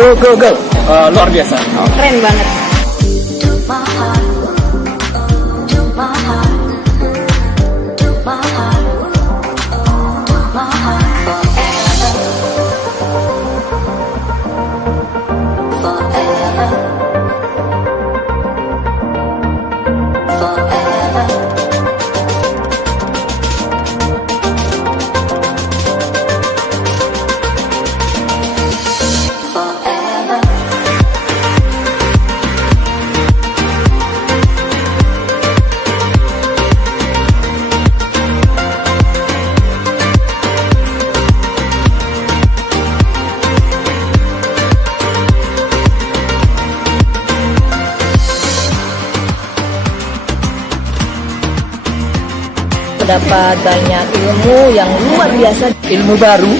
Go. Luar biasa. Keren banget. Dapat banyak ilmu yang luar biasa, Ilmu baru,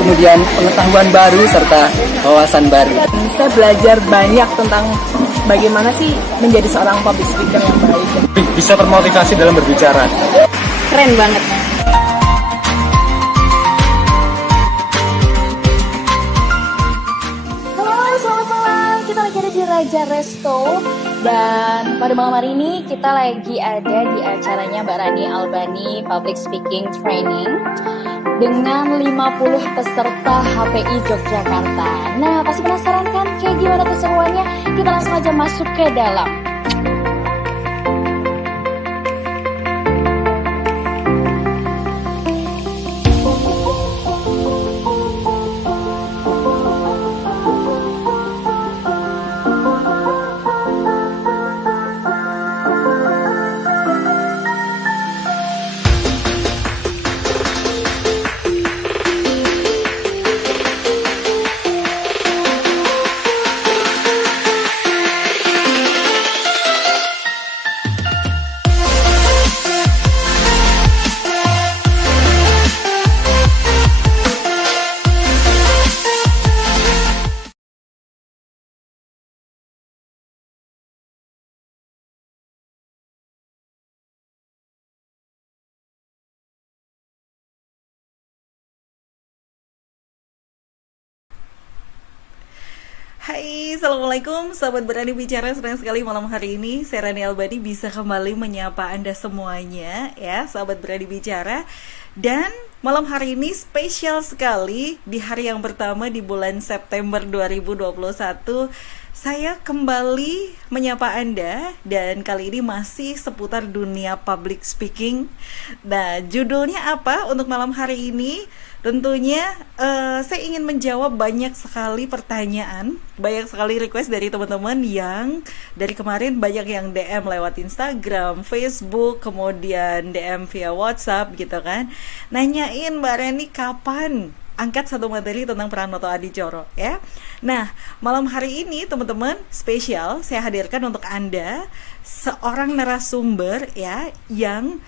kemudian pengetahuan baru serta wawasan baru. saya belajar banyak tentang bagaimana sih menjadi seorang public speaker yang baik. Bisa termotivasi dalam berbicara. Keren banget. Halo, selamat malam. Kita lagi ada di Raja Resto. Dan pada malam hari ini kita lagi ada di acaranya Mbak Rani Albani Public Speaking Training dengan 50 peserta HPI Yogyakarta. Nah, pasti penasaran kan kayak gimana keseruannya? Kita langsung aja masuk ke dalam. Hai, Assalamualaikum Sahabat Berani Bicara, senang sekali malam hari ini saya Rani Albani bisa kembali menyapa Anda semuanya ya, Sahabat Berani Bicara. Dan malam hari ini spesial sekali, di hari yang pertama di bulan September 2021 saya kembali menyapa Anda, dan kali ini masih seputar dunia public speaking. Nah, judulnya apa untuk malam hari ini? Tentunya saya ingin menjawab banyak sekali pertanyaan, banyak sekali request dari teman-teman yang dari kemarin banyak yang DM lewat Instagram, Facebook, kemudian DM via WhatsApp gitu kan. Nanyain Mbak Reni kapan angkat satu materi tentang Pranoto Adicoro ya. Nah, malam hari ini teman-teman spesial saya hadirkan untuk Anda seorang narasumber ya yang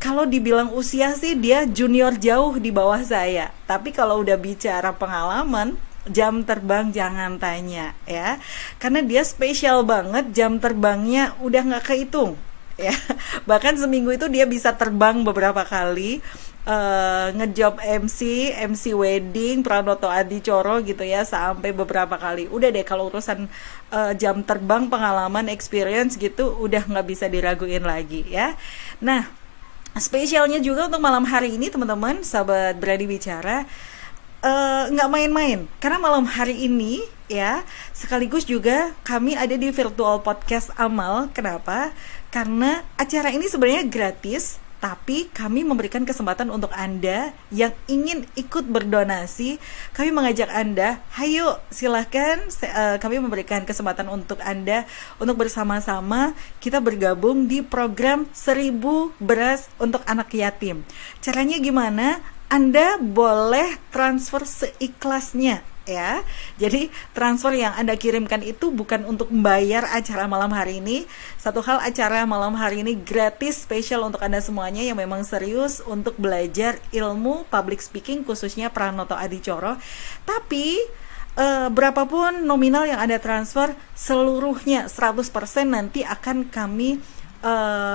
kalau dibilang usia sih dia junior jauh di bawah saya. Tapi kalau udah bicara pengalaman, jam terbang jangan tanya ya. Karena dia spesial banget, jam terbangnya udah gak kehitung ya. Bahkan seminggu itu dia bisa terbang beberapa kali, ngejob MC wedding, Pranoto Adicoro gitu ya, sampai beberapa kali. Udah deh kalau urusan jam terbang, pengalaman, experience gitu udah gak bisa diraguin lagi ya. Nah, spesialnya juga untuk malam hari ini teman-teman Sahabat Berani Bicara, nggak main-main karena malam hari ini ya sekaligus juga kami ada di virtual podcast Amal. Kenapa? Karena acara ini sebenarnya gratis, tapi kami memberikan kesempatan untuk Anda yang ingin ikut berdonasi. Kami mengajak Anda, hayo silahkan, kami memberikan kesempatan untuk Anda untuk bersama-sama kita bergabung di program 1000 beras untuk anak yatim. Caranya gimana? Anda boleh transfer seikhlasnya ya. Jadi transfer yang Anda kirimkan itu bukan untuk membayar acara malam hari ini. Satu hal, acara malam hari ini gratis, spesial untuk Anda semuanya yang memang serius untuk belajar ilmu public speaking, khususnya Pranoto Adicoro. Tapi berapapun nominal yang Anda transfer, seluruhnya 100% nanti akan kami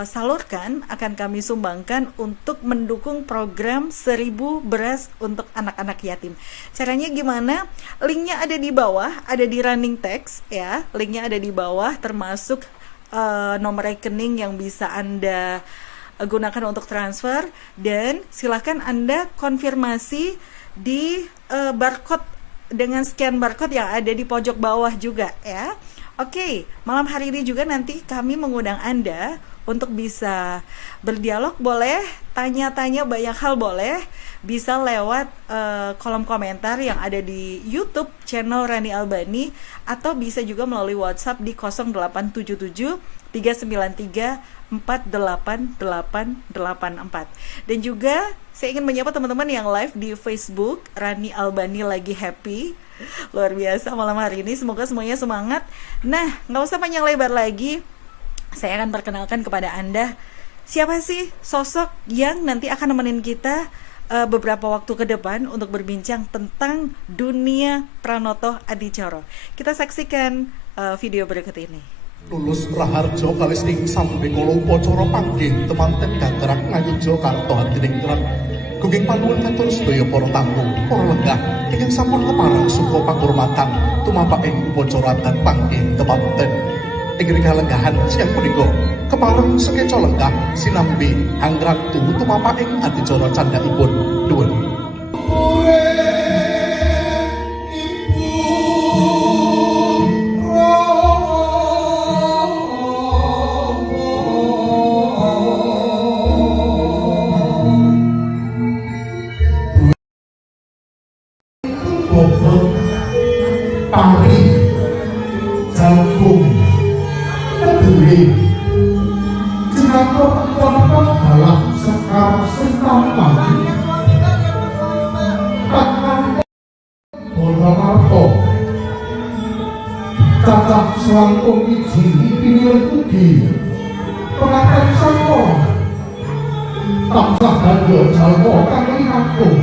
salurkan, akan kami sumbangkan untuk mendukung program 1000 beras untuk anak-anak yatim. Caranya gimana? Linknya ada di bawah, ada di running text ya. Linknya ada di bawah, termasuk nomor rekening yang bisa Anda gunakan untuk transfer, dan silahkan Anda konfirmasi di barcode, dengan scan barcode yang ada di pojok bawah juga ya. Oke, malam hari ini juga nanti kami mengundang Anda untuk bisa berdialog, boleh tanya-tanya banyak hal, boleh bisa lewat kolom komentar yang ada di YouTube channel Rani Albani, atau bisa juga melalui WhatsApp di 0877 393 48884. Dan juga saya ingin menyapa teman-teman yang live di Facebook Rani Albani lagi happy. Luar biasa malam hari ini, semoga semuanya semangat. Nah, nggak usah panjang lebar lagi, saya akan perkenalkan kepada Anda siapa sih sosok yang nanti akan nemenin kita beberapa waktu ke depan untuk berbincang tentang dunia Pranoto Adicoro. Kita saksikan video berikut ini. Tulus Raharjo kalis ing sambe kala upacara panggih temanten gagrak ngayuja karto hatining krek guging panuwun katur sedaya para tamu para lenggah ingkang sampun kepareng suka pangurmatan tumapak ing upacara dan panggih temanten ing kalenggahan siang punika kepareng sekeca lenggah sinambi anggratu tumapak ing adicara candhaipun nuwun. Pari, jagung, kediri, jenakot kontot halak sekar sentampan, kakang Bonamarto, cacak selangkung iji pinilai tugi, pengaten sangko, tansah hadya jalmo kang linangkung.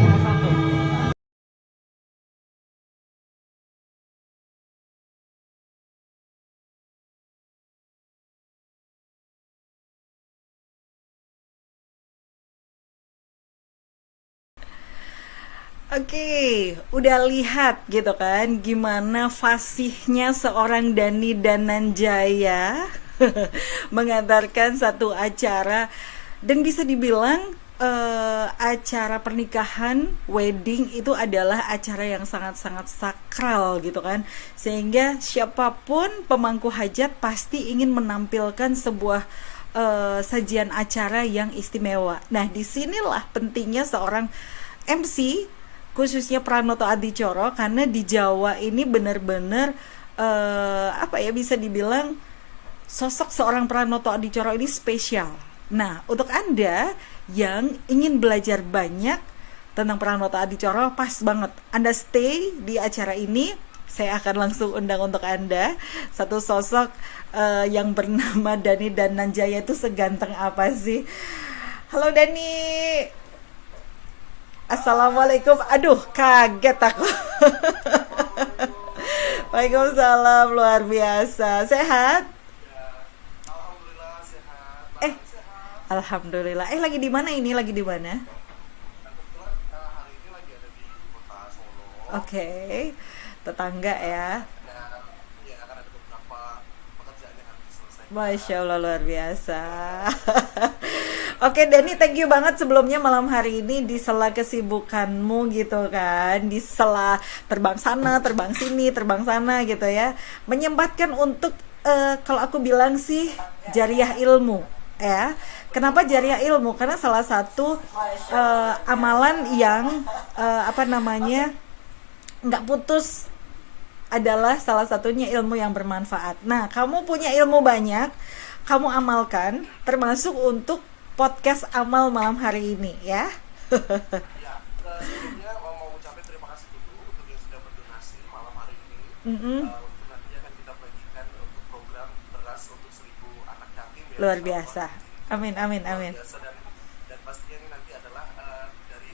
Oke, udah lihat gitu kan gimana fasihnya seorang Dhani Dananjaya mengantarkan satu acara, dan bisa dibilang acara pernikahan, wedding itu adalah acara yang sangat-sangat sakral gitu kan, sehingga siapapun pemangku hajat pasti ingin menampilkan sebuah sajian acara yang istimewa. Nah, disinilah pentingnya seorang MC, khususnya Pranoto Adicoro, karena di Jawa ini benar-benar bisa dibilang sosok seorang Pranoto Adicoro ini spesial. Nah, untuk Anda yang ingin belajar banyak tentang Pranoto Adicoro, pas banget Anda stay di acara ini. Saya akan langsung undang untuk Anda satu sosok yang bernama Dhani Dananjaya. Itu seganteng apa sih? Halo Dhani. Assalamualaikum. Aduh, kaget aku. Waalaikumsalam, luar biasa. Sehat? Alhamdulillah sehat. Alhamdulillah. Lagi di mana ini? Lagi di mana? Hari ini lagi ada di kota Solo. Oke. Tetangga ya. Ya, akan ada beberapa pekerjaan yang harus diselesaikan. Masya Allah, luar biasa. Oke Dhani, thank you banget sebelumnya malam hari ini di sela kesibukanmu gitu kan, di sela terbang sana, terbang sini, terbang sana gitu ya, menyempatkan untuk kalau aku bilang sih jariah ilmu ya. Kenapa jariah ilmu? Karena salah satu amalan yang nggak putus adalah salah satunya ilmu yang bermanfaat. Nah, kamu punya ilmu banyak, kamu amalkan, termasuk untuk podcast amal malam hari ini ya. Sebelumnya mau ucapin terima kasih dulu untuk yang sudah berdonasi malam hari ini. Untuk nantinya akan kita bagikan untuk program beras untuk 1000 anak yatim ya. Luar biasa. Amin. Luar biasa, dan pastinya ini nanti adalah dari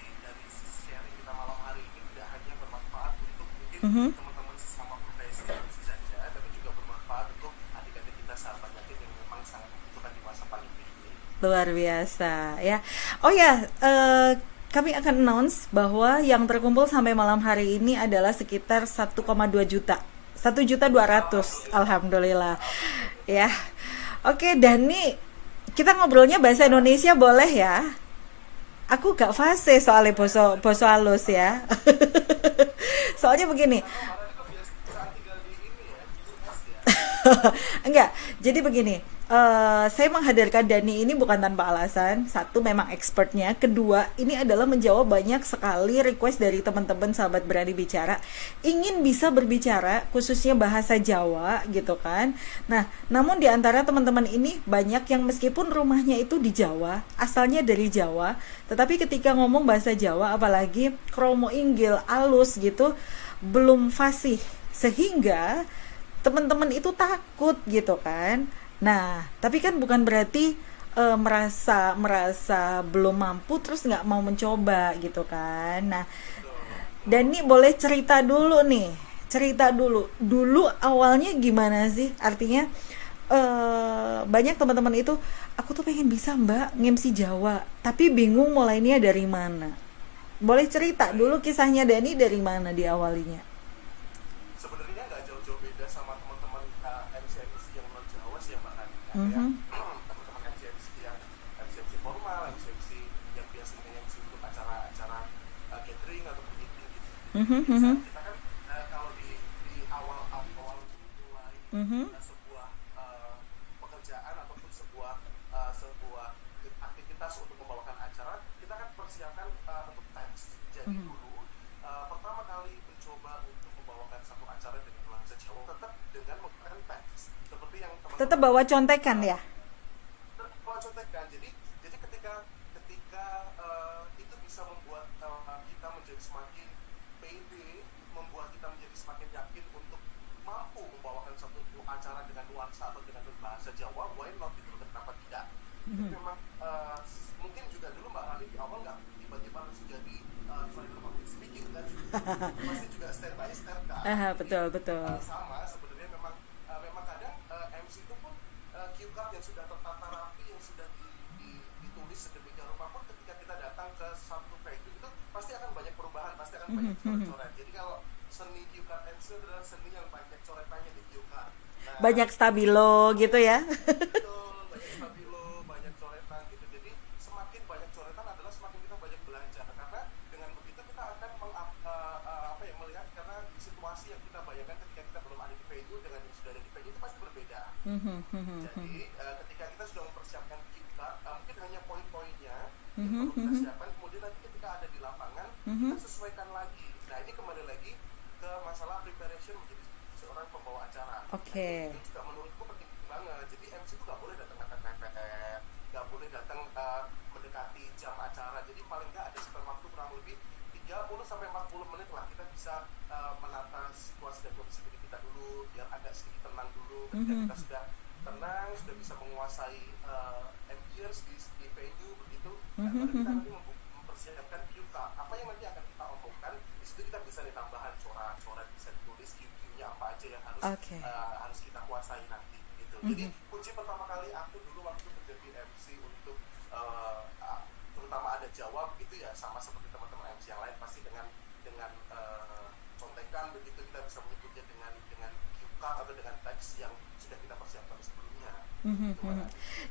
sharing kita malam hari ini tidak hanya bermanfaat untuk mungkin teman-teman sesama profesi saja, tapi juga bermanfaat untuk adik-adik kita sahabat yatim yang memang sangat membutuhkan di masa pandemi Luar biasa ya. Oh ya, kami akan announce bahwa yang terkumpul sampai malam hari ini adalah sekitar 1,2 juta. 1.200.000. Alhamdulillah. Ya. Oke, Dani, kita ngobrolnya bahasa Indonesia boleh ya? Aku gak fase soalnya boso halus ya. Soalnya begini. Enggak, jadi begini, saya menghadirkan Dani ini bukan tanpa alasan. Satu, memang expertnya. Kedua, ini adalah menjawab banyak sekali request dari teman-teman sahabat Berani Bicara, ingin bisa berbicara khususnya bahasa Jawa gitu kan. Nah, namun di antara teman-teman ini banyak yang meskipun rumahnya itu di Jawa, asalnya dari Jawa, tetapi ketika ngomong bahasa Jawa, apalagi kromo inggil alus gitu, belum fasih, sehingga teman-teman itu takut gitu kan. Nah, tapi kan bukan berarti merasa belum mampu terus nggak mau mencoba gitu kan. Nah, Dani boleh cerita dulu nih, dulu awalnya gimana sih? Artinya banyak teman-teman itu, aku tuh pengen bisa Mbak nge-MC Jawa, tapi bingung mulainya dari mana. Boleh cerita dulu kisahnya Dani dari mana diawalinya? Teman-teman MC yang MC formal, MC yang biasanya MC untuk acara-acara catering atau meeting gitu. Kita kan kalau di awal mulai sebuah pekerjaan ataupun sebuah aktivitas untuk membawakan acara, kita kan persiapkan untuk teks. Jadi dulu pertama kali mencoba untuk membawakan satu acara dengan bahasa Jawa tetap dengan menggunakan teks. Seperti yang teman-teman Tetap bawa contekan ya? Bawa contekan. Jadi ketika itu bisa membuat kita menjadi semakin pede, membuat kita menjadi semakin yakin untuk mampu membawakan satu acara dengan nuansa atau dengan bahasa Jawa, why not itu, kenapa tidak? Jadi memang mungkin juga dulu Mbak Rani di awal nggak tiba-tiba harus jadi trainer public speaking kan, pasti juga step by step kan. Betul. Sama sebenarnya memang kadang MC itu pun cue card yang sudah tertata rapi, yang sudah ditulis sedemikian rupa pun ketika kita datang ke satu venue itu pasti akan banyak perubahan, pasti akan banyak coret-coret. Jadi kalau seni cue card MC adalah seni yang banyak coretannya di cue card. Nah, banyak stabilo gitu ya. Betul, banyak stabilo, banyak coretan gitu. Jadi semakin banyak coretan adalah semakin kita banyak belajar, karena dengan begitu kita akan melihat, karena situasi yang kita bayangkan ketika kita belum ada di venue dengan yang sudah ada di venue itu pasti berbeda. Jadi ketika kita sudah mempersiapkan kita mungkin hanya poin-poinnya yang perlu kita siapkan, kemudian nanti ketika ada di lapangan kita sesuaikan lagi. Nah, ini kembali lagi ke masalah preparation menjadi seorang pembawa acara. Oke. Itu juga menurutku penting banget. Jadi MC itu nggak boleh datang mepet-mepet, nggak boleh datang mendekati jam acara. Jadi paling nggak ada sekitar waktu kurang lebih 30-40 menit lah kita bisa menata situasi dan kondisi diri kita dulu, biar agak sedikit tenang dulu. Ketika kita sudah tenang, sudah bisa menguasai ambience di venue begitu, dan baru kita nanti mempersiapkan cue card. Apa yang nanti akan kita omongkan, di situ kita bisa ditambahan coret-coret, bisa ditulis cue-nya apa aja yang harus kita kuasai nanti gitu. Jadi kunci pertama kali aku dulu waktu menjadi MC untuk terutama ada Jawa begitu ya, sama seperti teman-teman MC yang lain, pasti dengan contekan begitu, kita bisa menyebutnya dengan cue card atau dengan teks yang sudah kita persiapkan sebelumnya.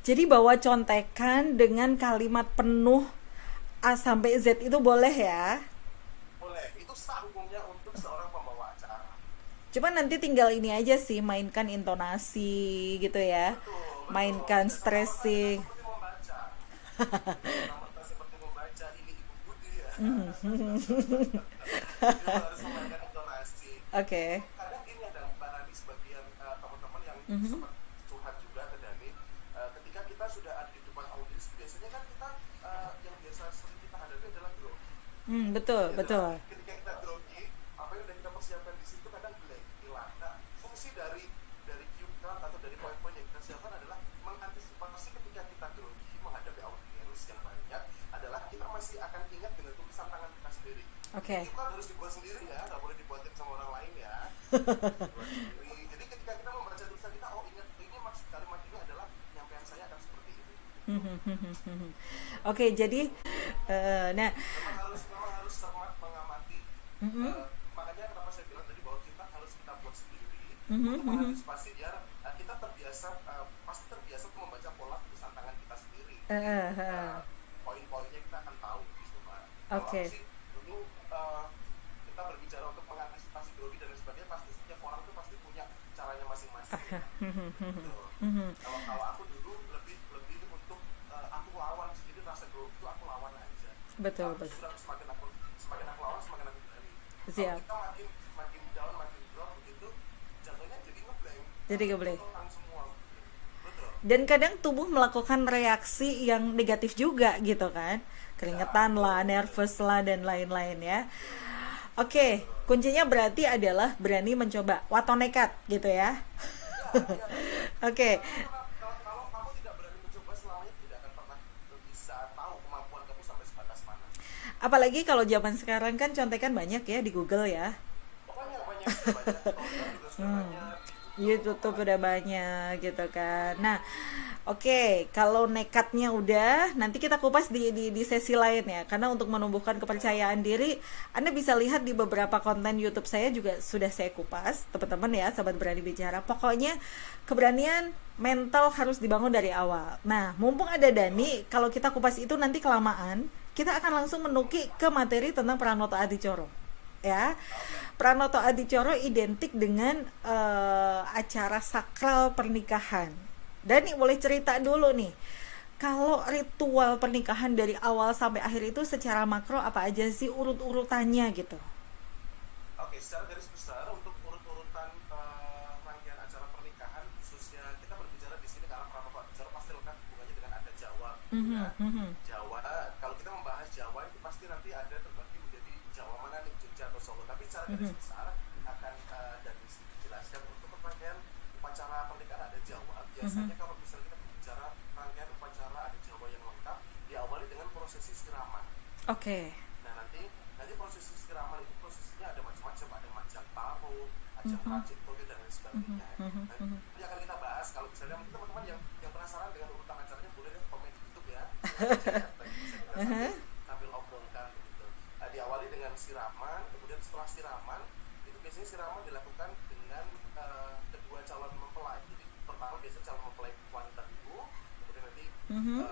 Jadi bawa contekan dengan kalimat penuh A sampai Z itu boleh ya? Boleh, itu sah hukumnya untuk seorang pembawa acara. Cuma nanti tinggal ini aja sih, mainkan intonasi gitu ya. Betul. Mainkan stressing. Seperti membaca. Seperti membaca ini Ibu Budi ya. Jadi harus memainkan intonasi. Oke. Kadang ini ada Mbak Rani, sebagian teman-teman yang sempat curhat juga ke Dani, ketika kita sudah ada di depan audiens, biasanya kan kita yang biasa sering kita hadapi adalah grogi. Betul. Ketika kita grogi, apa yang sudah kita persiapkan di situ kadang blank, hilang. Nah, fungsi dari cue card atau dari poin-poin yang kita siapkan adalah mengantisipasi ketika kita grogi menghadapi audiens yang banyak, adalah kita masih akan ingat dengan tulisan tangan kita sendiri. Oke. Cue card harus dibuat sendiri ya, nggak boleh dibuatin sama orang lain ya. Jadi ketika kita membaca tulisan kita, oh ingat ini maksud kalimat ini adalah penyampaian saya akan seperti ini. Oke, jadi nah, memang harus cermat mengamati. Makanya kenapa saya bilang tadi bahwa kita harus kita buat sendiri untuk mengantisipasi biar kita terbiasa pasti terbiasa untuk membaca pola tulisan tangan kita sendiri. Poin-poinnya kita akan tahu gitu Pak. Kalau Oke. aku sih dulu kita berbicara untuk mengantisipasi grogi dan lain sebagainya, pasti setiap orang tuh pasti punya caranya masing-masing. Gitu. Kalau aku dulu lebih untuk aku lawan sendiri rasa grogi itu, aku lawan aja. Betul. Semakin aku lawan semakin aku berani. Siap. Kalau kita makin down, makin drop begitu, jatuhnya jadi ngeblank. Jadi ngeblank. Orang semua. Betul. Dan kadang tubuh melakukan reaksi yang negatif juga gitu kan, keringetan lah, nervous lah, dan lain-lain ya. Oke, kuncinya berarti adalah berani mencoba, wato nekat gitu ya. Oke. Kalau kamu tidak berani mencoba, selamanya tidak akan pernah bisa tahu kemampuan kamu sampai sebatas mana. Apalagi kalau zaman sekarang kan contekan banyak ya di Google ya. Banyak. Juga sudah banyak. YouTube udah banyak gitu kan. Nah, oke, kalau nekatnya udah, nanti kita kupas di sesi lain ya. Karena untuk menumbuhkan kepercayaan diri, Anda bisa lihat di beberapa konten YouTube saya juga sudah saya kupas, teman-teman ya, sahabat berani bicara. Pokoknya keberanian mental harus dibangun dari awal. Nah, mumpung ada Dani, kalau kita kupas itu nanti kelamaan, kita akan langsung menuki ke materi tentang Pranoto Adicoro. Ya, Pranoto Adicoro identik dengan acara sakral pernikahan. Dani boleh cerita dulu nih, kalau ritual pernikahan dari awal sampai akhir itu secara makro apa aja sih urut-urutannya gitu? Oke, secara garis besar untuk urut-urutan rangkaian acara pernikahan, khususnya kita berbicara di sini karena Pranoto Adicoro pasti lekat hubungannya dengan adat Jawa. Jawa, kalau kita membahas Jawa itu pasti nanti ada terbagi menjadi Jawa mana nih, Jogja atau Solo. Tapi secara garis besar akan dan dijelaskan untuk rangkaian upacara pernikahan adat Jawa. Biasanya kalau misalnya kita berbicara rangkaian upacara adat Jawa yang lengkap, diawali dengan prosesi siraman. Oke. Nah nanti prosesi siraman itu prosesinya ada macam-macam, ada majang taruh, ajang rajin toge dan lain sebagainya. Nanti akan kita bahas. Kalau misalnya mungkin teman-teman yang penasaran dengan urutan acaranya, boleh deh komen di YouTube ya. Sambil obrolkan begitu. Diawali dengan siraman, kemudian setelah siraman itu biasanya siraman dilakukan dengan kedua calon mempelai. Jadi pertama biasanya calon mempelai wanita dulu, kemudian nanti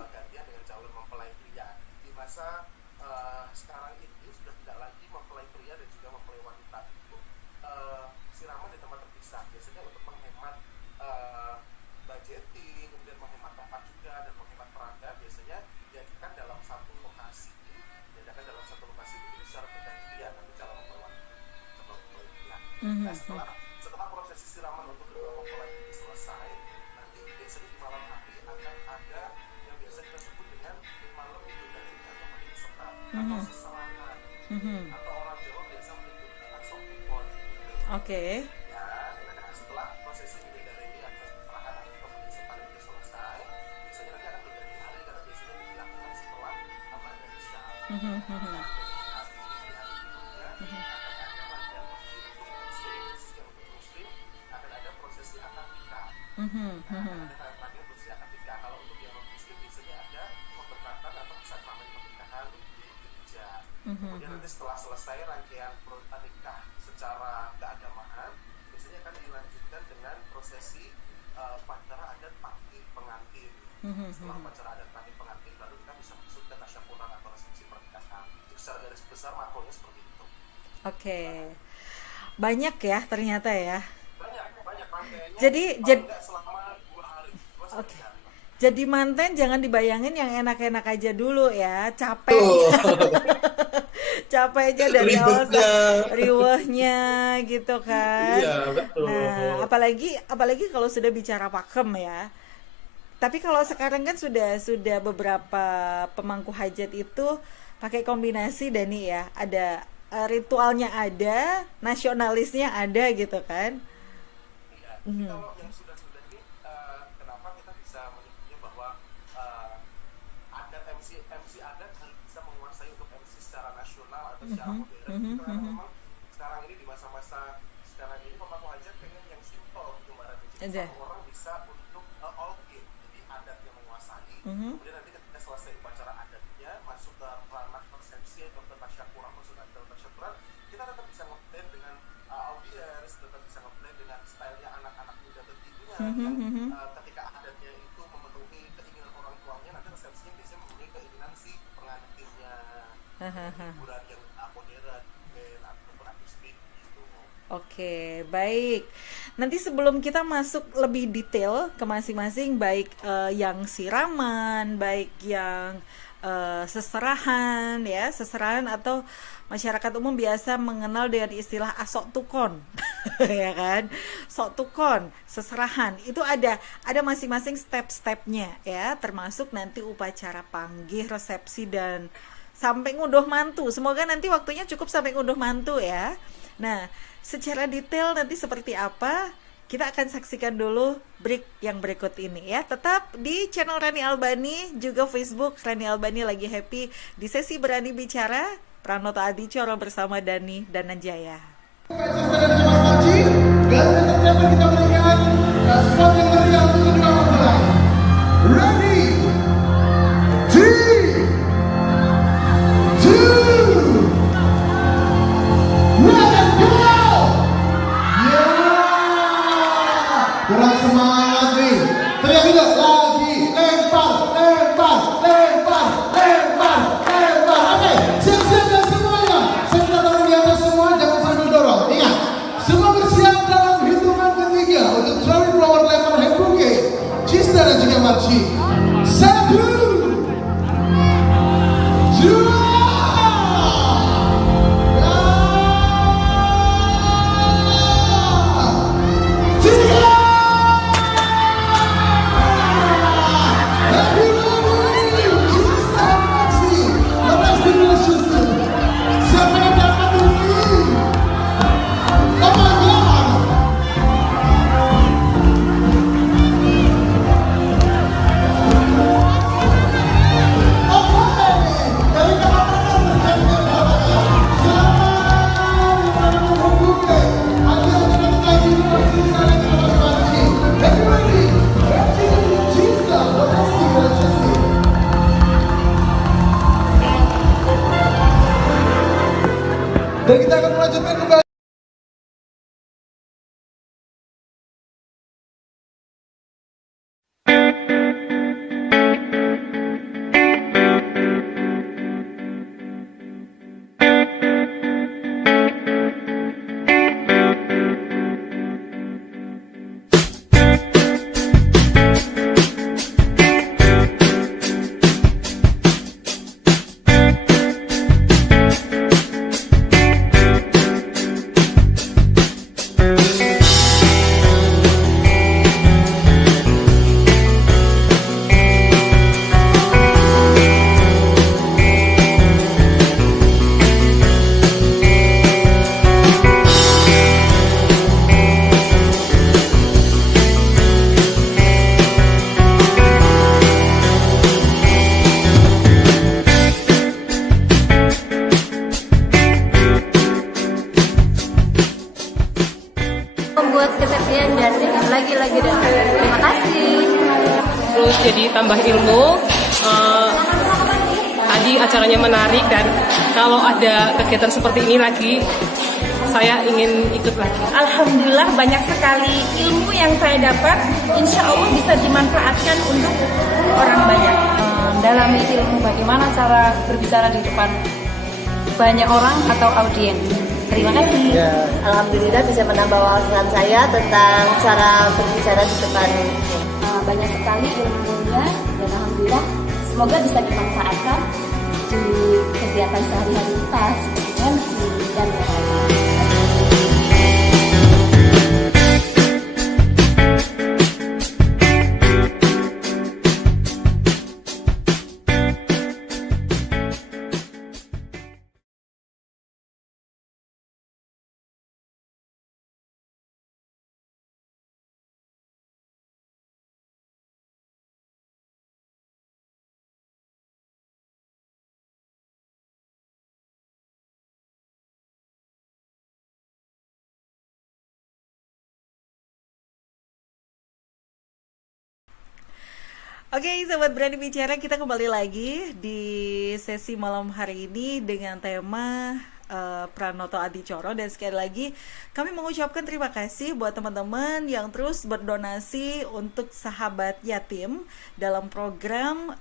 gantian dengan calon mempelai pria. Di masa sekarang ini sudah tidak lagi mempelai pria dan juga mempelai wanita itu siraman di tempat terpisah, biasanya untuk menghemat budgeting, kemudian menghemat tempat juga dan menghemat perangkat. Biasanya diadakan dalam satu lokasi begitu secara bergantian nanti calon mempelai pria. Nah setelah prosesi siraman untuk kedua mempelai ini selesai, nanti biasanya di malam hari akan ada yang biasa kita sebut dengan malam bidadari atau menik sekar atau seserangan, atau orang Jawa biasa menyebutnya sopikon. Oke. Ya, nah setelah prosesi bidadari ini atau seserangan atau menik sekar itu selesai, biasanya nanti akan berganti hari karena biasanya dilakukan setelah Ramadan Isya. Prosesi akad nikah. Ada terakhir prosesi akad nikah. Kalau untuk yang non muslim biasanya ada pemberkatan atau kesakramen pernikahan di gereja. Kemudian nanti setelah selesai rangkaian nikah secara keagamaan, biasanya akan dilanjutkan dengan prosesi upacara adat panggih pengantin. Setelah upacara adat panggih pengantin, baru kita bisa masuk ke tasyakuran atau resepsi pernikahan. Itu secara garis besar makronya seperti itu. Oke. Banyak ya ternyata ya. Banyak rangkaiannya. Jadi enggak selama 2 hari. Oke. Jadi manten jangan dibayangin yang enak-enak aja dulu ya, capek. Capek aja dari awal riwehnya gitu kan. Iya, betul. Nah, apalagi kalau sudah bicara pakem ya. Tapi kalau sekarang kan sudah beberapa pemangku hajat itu pakai kombinasi Dani ya. Ada ritualnya ada, nasionalisnya ada gitu kan. Iya. Kalau yang sudah ini kenapa kita bisa menyebutnya bahwa adat MC adat harus bisa menguasai untuk MC secara nasional atau secara modern. Karena memang sekarang ini di masa-masa sekarang ini pemangku hajat pengen yang simple gitu Mbak Rani. Jadi orang bisa untuk all in, jadi adat yang menguasai. Kemudian hiburan yang modern, band ataupun akustik gitu. Oke, baik. Nanti sebelum kita masuk lebih detail ke masing-masing, baik yang siraman, baik yang seserahan, ya, seserahan atau masyarakat umum biasa mengenal dengan istilah asok tukon, ya kan? Sok tukon, seserahan, itu ada masing-masing step-stepnya, ya, termasuk nanti upacara panggih, resepsi dan sampai ngunduh mantu. Semoga nanti waktunya cukup sampai ngunduh mantu ya. Nah, secara detail nanti seperti apa, kita akan saksikan dulu break yang berikut ini ya. Tetap di channel Rani Albani, juga Facebook Rani Albani lagi happy di sesi Berani Bicara, Pranoto Adicoro bersama Dani Dananjaya. Kita berikan spot yang meriah untuk kita memulai. Ready, 3, 2, let go! Ya, kurang semangat nih. Teriak juga lagi. Lempar, lempar, lempar, lempar, lempar. Oke, siap-siap ya semuanya. Saya minta tangan di atas semua, jangan sambil dorong. Ingat, semua bersiap dalam hitungan ketiga untuk throwing flower lempar hand bouquet. Cista dan juga Marci. 1, 2, dan kita akan melanjutkan kembali. Membuat kesepian dan lagi-lagi dan terima kasih. Terus jadi tambah ilmu. Tadi acaranya menarik dan kalau ada kegiatan seperti ini lagi, saya ingin ikut lagi. Alhamdulillah banyak sekali ilmu yang saya dapat, insya Allah bisa dimanfaatkan untuk orang banyak. Mendalami ilmu bagaimana cara berbicara di depan banyak orang atau audiens. Terima kasih. Alhamdulillah bisa menambah wawasan saya tentang cara berbicara di depan. Banyak sekali ilmunya dan alhamdulillah semoga bisa dimanfaatkan di kegiatan sehari-hari kita seperti MC dan lain-lain. Oke, Sobat Berani Bicara, kita kembali lagi di sesi malam hari ini dengan tema Pranoto Adicoro. Dan sekali lagi kami mengucapkan terima kasih buat teman-teman yang terus berdonasi untuk sahabat yatim dalam program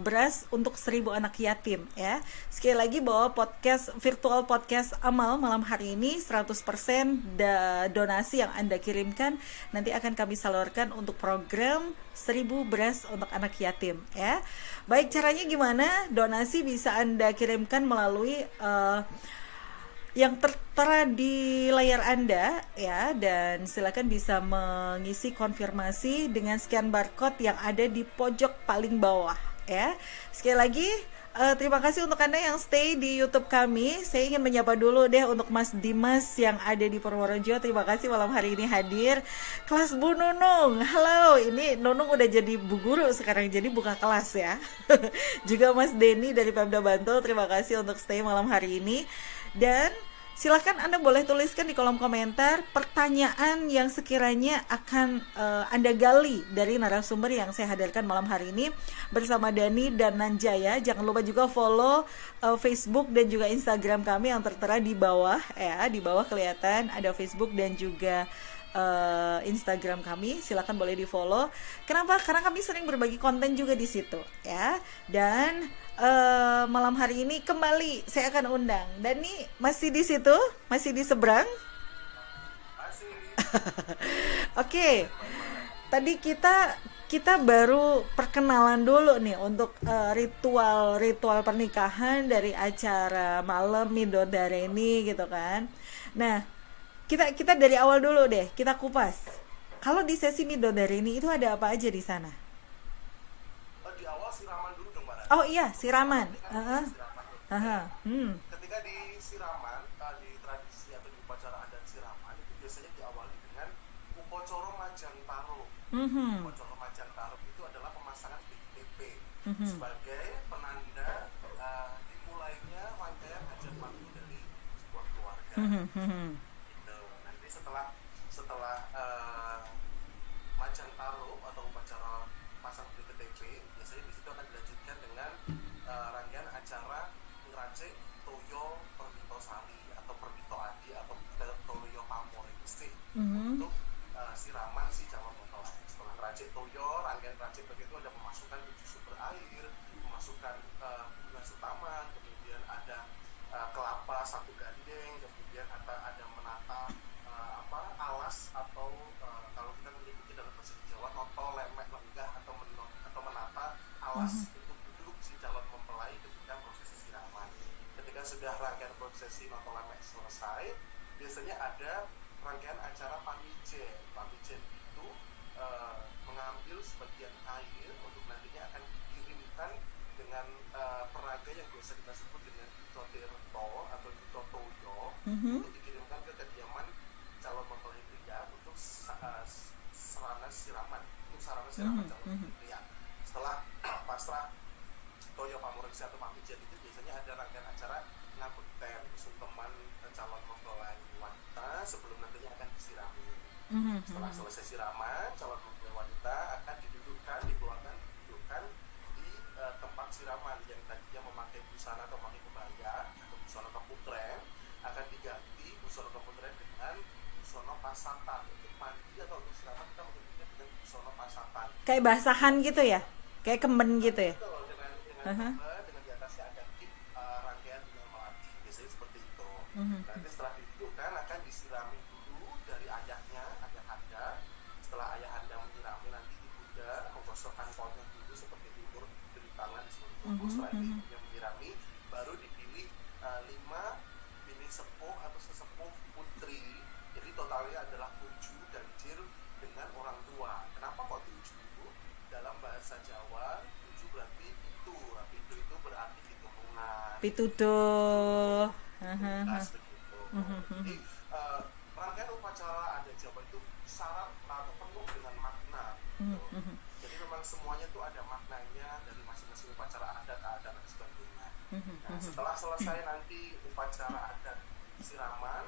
beras untuk 1000 anak yatim ya. Sekali lagi bahwa virtual podcast Amal malam hari ini 100% donasi yang Anda kirimkan nanti akan kami salurkan untuk program 1000 beras untuk anak yatim ya. Baik, caranya gimana? Donasi bisa Anda kirimkan melalui yang tertera di layar Anda ya, dan silakan bisa mengisi konfirmasi dengan scan barcode yang ada di pojok paling bawah ya. Sekali lagi terima kasih untuk Anda yang stay di YouTube kami. Saya ingin menyapa dulu deh untuk Mas Dimas yang ada di Purworejo. Terima kasih malam hari ini hadir. Kelas Bu Nunung, halo. Ini Nunung udah jadi bu guru sekarang, jadi buka kelas ya. Juga Mas Denny dari Pemda Bantul, terima kasih untuk stay malam hari ini. Dan silakan Anda boleh tuliskan di kolom komentar pertanyaan yang sekiranya akan Anda gali dari narasumber yang saya hadirkan malam hari ini bersama Dani dan Nanjaya. Jangan lupa juga follow Facebook dan juga Instagram kami yang tertera di bawah ya. Di bawah kelihatan ada Facebook dan juga Instagram kami. Silakan boleh di follow. Kenapa? Karena kami sering berbagi konten juga di situ ya. Dan malam hari ini kembali saya akan undang Dani. Masih di situ? Masih di seberang? Oke. Tadi kita baru perkenalan dulu nih untuk ritual pernikahan dari acara malam Midodareni gitu kan. Nah, kita dari awal dulu deh, kita kupas. Kalau di sesi Midodareni itu ada apa aja di sana? Di awal siraman dulu dong, Mbak. Oh iya, siraman. Ketika di siraman, di tradisi atau di upacara adat siraman itu biasanya diawali dengan upacara majang taruk. Upacara majang taruk itu adalah pemasangan BTP sebagai penanda dimulainya rangkaian hajat mati dari sebuah keluarga. Gitu. Nanti setelah majang taruk atau upacara pasang BTP, biasanya di situ akan dilanjutkan dengan rangkaian acara ngeracik toyo permitosari atau permito adi atau toyo pamor itu untuk siraman si calon mempelai. Setelah ngeracik toyo, rangkaian ngeracik begitu ada memasukkan 7 sumber air, memasukkan bunga setaman, kemudian ada kelapa 1 gandeng, kemudian ada menata alas atau kalau kita menyebutnya dalam bahasa Jawa noto, lemek, lenggah atau menata alas untuk duduk si calon mempelai ketika prosesi siraman. Ketika sudah rangkaian prosesi noto lemek selesai, biasanya ada rangkaian acara pamijen. Pamijen itu mengambil sebagian air untuk nantinya akan dikirimkan dengan peraga yang biasa kita sebut dengan Duto Tirto atau Duto Toyo untuk dikirimkan ke kediaman calon mempelai pria untuk sarana siraman calon mempelai pria. Setelah pasrah toyo pamureksa atau pamijen itu biasanya ada rangkaian acara ngangkut ten sungkeman calon mempelai wanita sebelum nantinya akan disirami. Setelah selesai siraman, calon mempelai wanita akan dikeluarkan di tempat siraman yang tadinya memakai busana atau memakai kebaya atau busana keputren akan diganti busana keputren dengan busana pasatan. Untuk mandi atau untuk siraman kita menyebutnya dengan busana pasatan. Kayak basahan gitu ya? Kayak kemben gitu ya? Betul, dengan di atasnya ada kip rangkaian bunga melati, biasanya seperti itu. Nanti setelah didudukkan akan disirami dulu dari ayahnya, ayah anda. Setelah ayah anda menyirami, nanti ibunda menggosokkan kolnya dulu seperti diukur dari tangan di seluruh tubuh. Setelah itu ibunya menyirami, baru dipilih 5 bini sepuh atau sesepuh putri. Jadi totalnya adalah 7 ganjil dengan orang tua. Kenapa kok 7? Dalam bahasa Jawa 7 berarti itu berarti hitungan. Pituduh. Begitu. Jadi rangkaian upacara adat Jawa itu syarat atau penuh dengan makna. Jadi memang semuanya itu ada maknanya dari masing-masing upacara adat dan sebagainya. Nah, setelah selesai nanti upacara adat siraman,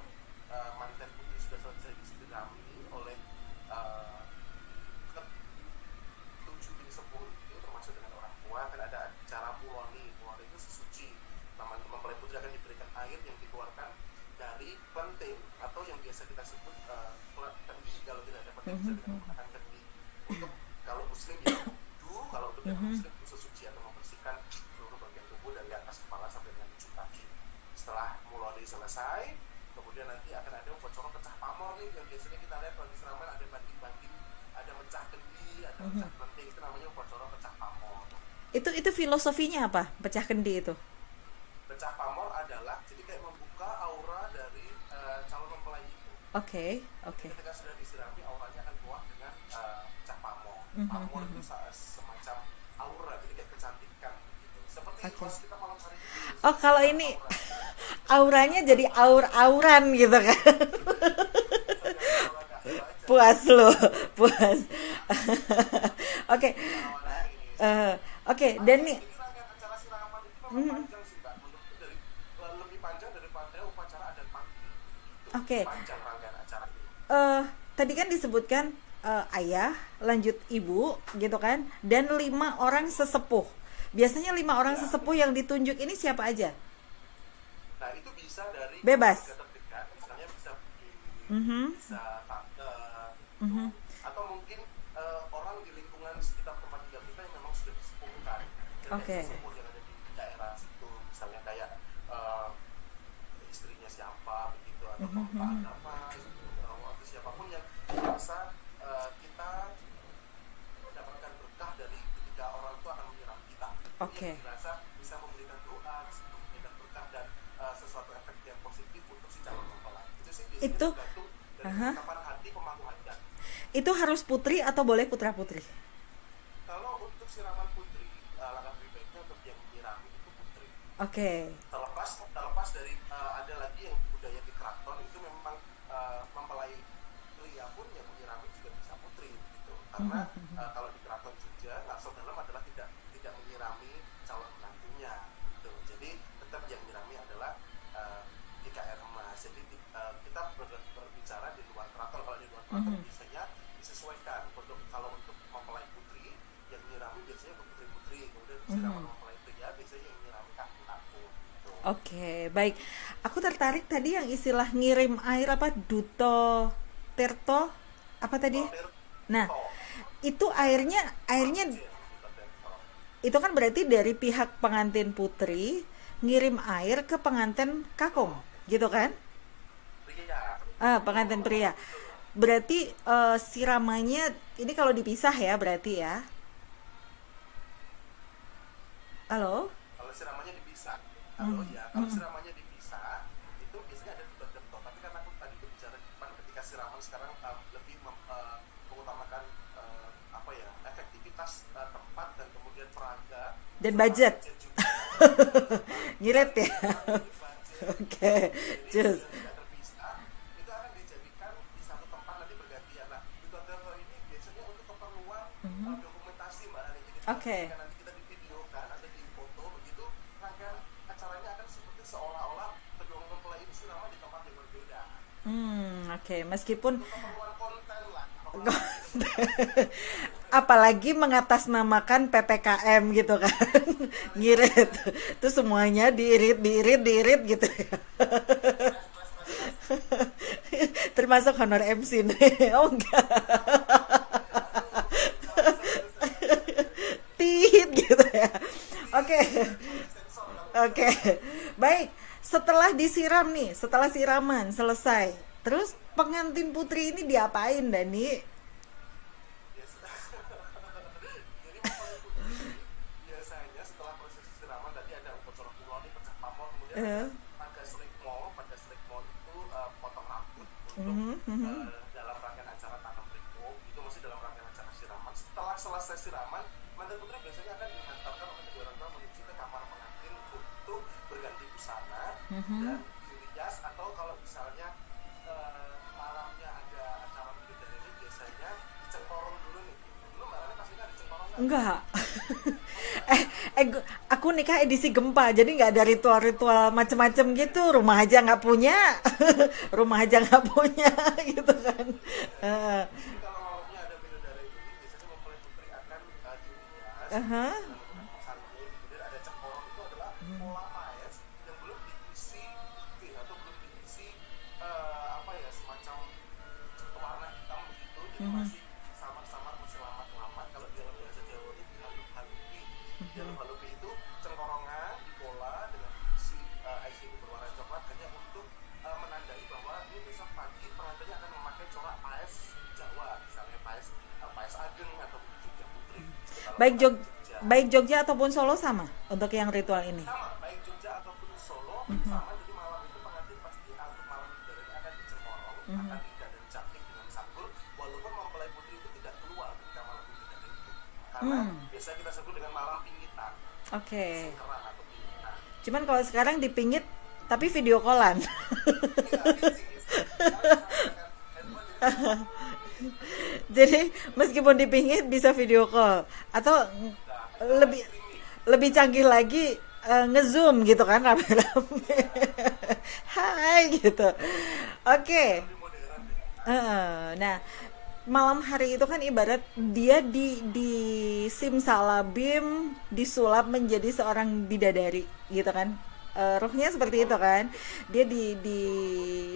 manten putri sudah selesai disirami oleh 7 bini sepuh itu termasuk dengan orang tua, akan ada acara puloni. Puloni itu sesuci. Teman-teman mempelai putri akan diberikan air yang dikeluarkan biasa kita sebut kendi, kalau tidak dapat bisa dengan menggunakan kendi. Untuk kalau muslim ya wudu, kalau untuk yang muslim sesuci atau membersihkan seluruh bagian tubuh dari atas kepala sampai dengan ujung kaki. Setelah mulai selesai, kemudian nanti akan ada upacara pecah pamor nih, yang biasanya kita lihat kalau di Seraman ada banting-banting, ada mecah kendi, ada mecah kelenting, itu namanya upacara pecah pamor. Itu filosofinya apa? Pecah kendi itu? Pecah pamor adalah jadi kayak membuka aura dari calon mempelai itu. Oke. Ketika sudah disirami, auranya akan keluar dengan pecah pamor. Pamor itu semacam aura, jadi kayak kecantikan gitu. Seperti pas kita malam hari ini. Oh, kalau ini auranya jadi aur-auran gitu kan. Puas lo, puas. Oke. Oke, dan nih Jadi rangkaian acara siraman itu memang panjang sih Mbak, menurutku lebih panjang daripada upacara adat pagi. Oke. Panjang rangkaian acara itu. Tadi kan disebutkan ayah, lanjut ibu, gitu kan, dan 5 orang sesepuh. Biasanya 5 orang sesepuh yang ditunjuk ini siapa aja? Nah, itu bisa dari Bebas. keluarga terdekat, misalnya bisa budi, bisa tante, atau mungkin orang di lingkungan sekitar tempat tinggal kita yang memang sudah disepuhkan. Oke. Sesepuh yang ada di daerah situ, misalnya kayak istrinya siapa begitu, atau bapak apa, atau siapapun yang merasa kita mendapatkan berkah dari ketika orang tua akan menyiram kita. Oke. Yang dirasa bisa memberikan doa, memberikan berkah dan sesuatu efek yang positif untuk si calon mempelai. Itu sih biasanya Itu tergantung dari ungkapan hati pemangku hajat. itu harus putri atau boleh putra-putri? Kalau untuk siraman putri, langkah lebih baiknya untuk yang menyirami itu putri. Oke. Terlepas dari ada lagi yang budaya di keraton itu memang mempelai pria pun yang menyirami juga bisa putri gitu. Karena kalau di keraton Jogja, Lakso Dalem adalah tidak menyirami calon menantunya gitu. Jadi tetap yang menyirami adalah GKR emas. Jadi kita berbicara di luar keraton. Kalau di luar keraton biasanya disesuaikan. Untuk mempelai putri yang menyirami biasanya putri-putri, kemudian siraman mempelai pria biasanya yang menyirami kakek-kakek gitu. Oke, baik. Aku tertarik tadi yang istilah ngirim air apa, duto terto apa tadi? Nah, itu airnya itu kan berarti dari pihak pengantin putri ngirim air ke pengantin kakung, gitu kan? Pengantin pria. Berarti siramannya ini kalau dipisah ya berarti ya? Halo? Kalau siramannya dipisah, kalau siramannya dipisah, itu biasanya ada dua getok. Tapi karena aku tadi bicara ketika siraman sekarang lebih mengutamakan efektivitas tempat dan kemudian peraga Dan budget. Ngirit ya. Oke, cus. tidak terpisah, itu akan dijadikan di satu tempat nanti bergantian. Nah, tutor ini biasanya untuk keperluan dokumentasi Mbak Ani. Jadi Oke. ketika nanti kita divideokan atau di foto begitu, rangkaian acaranya akan seperti seolah-olah kedua mempelai ini siraman di tempat yang berbeda. Oke, meskipun Keperluan konten lah. apalagi mengatasnamakan PPKM gitu kan. Ngirit. Itu semuanya diirit gitu ya. Termasuk honor MC nih. Oh enggak. Tit gitu ya. Oke. Baik, setelah disiram nih, setelah siraman selesai, terus pengantin putri ini diapain, Dani? Biasanya setelah proses siraman tadi ada upacara kuloni, pecah pamor, kemudian pada slikmo itu potong rambut untuk dalam rangkaian acara tanam riko. Itu masih dalam rangkaian acara siraman. Setelah selesai siraman, mantan putri biasanya akan dihantarkan oleh kedua orang tua menuju ke kamar pengantin untuk berganti busana dan dirias, atau kalau misalnya malamnya ada acara bidadari biasanya dicengkorong dulu nih. Dulu Mbak Rani pastinya ada cengkorong nggak? Enggak. Aku nikah edisi gempa, jadi nggak ada ritual-ritual macem-macem gitu. Rumah aja nggak punya, gitu kan. Jadi kalau malamnya ada bidadari ini biasanya mempelai putri akan dirias menggunakan sarung, kemudian ada cengkorong. Itu adalah pola air yang belum diisi atau belum diisi semacam Baik baik Jogja ataupun Solo sama untuk yang ritual ini. Sama, baik Jogja ataupun Solo sama. Jadi malam itu pengantin pasti untuk malam ibaratnya akan di Cemorong, akan tidak dan cantik dengan sambur, walaupun mempelai putri itu tidak keluar ketika malam ibadah itu, karena biasa kita sebut dengan malam pingitan. Oke. Sengkeran atau pingitan. Cuman kalau sekarang dipingit tapi video callan. Jadi meskipun dipingit bisa video call atau lebih lebih canggih lagi ngezoom gitu kan rame-rame. Hai gitu. Oke. Nah, malam hari itu kan ibarat dia di simsalabim disulap menjadi seorang bidadari gitu kan. Ruhnya seperti itu kan, dia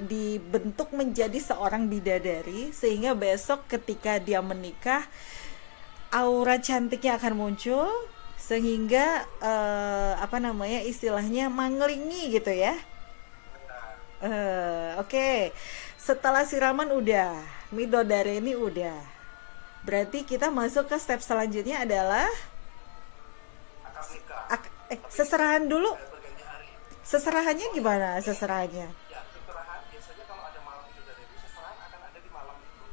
dibentuk menjadi seorang bidadari sehingga besok ketika dia menikah aura cantiknya akan muncul sehingga istilahnya manglingi gitu ya. Oke. Setelah siraman udah, midodare ini udah, berarti kita masuk ke step selanjutnya adalah seserahan dulu. Seserahannya gimana seserahannya? Ya, seserahan biasanya kalau ada malam bidadari itu seserahan akan ada di malam itu.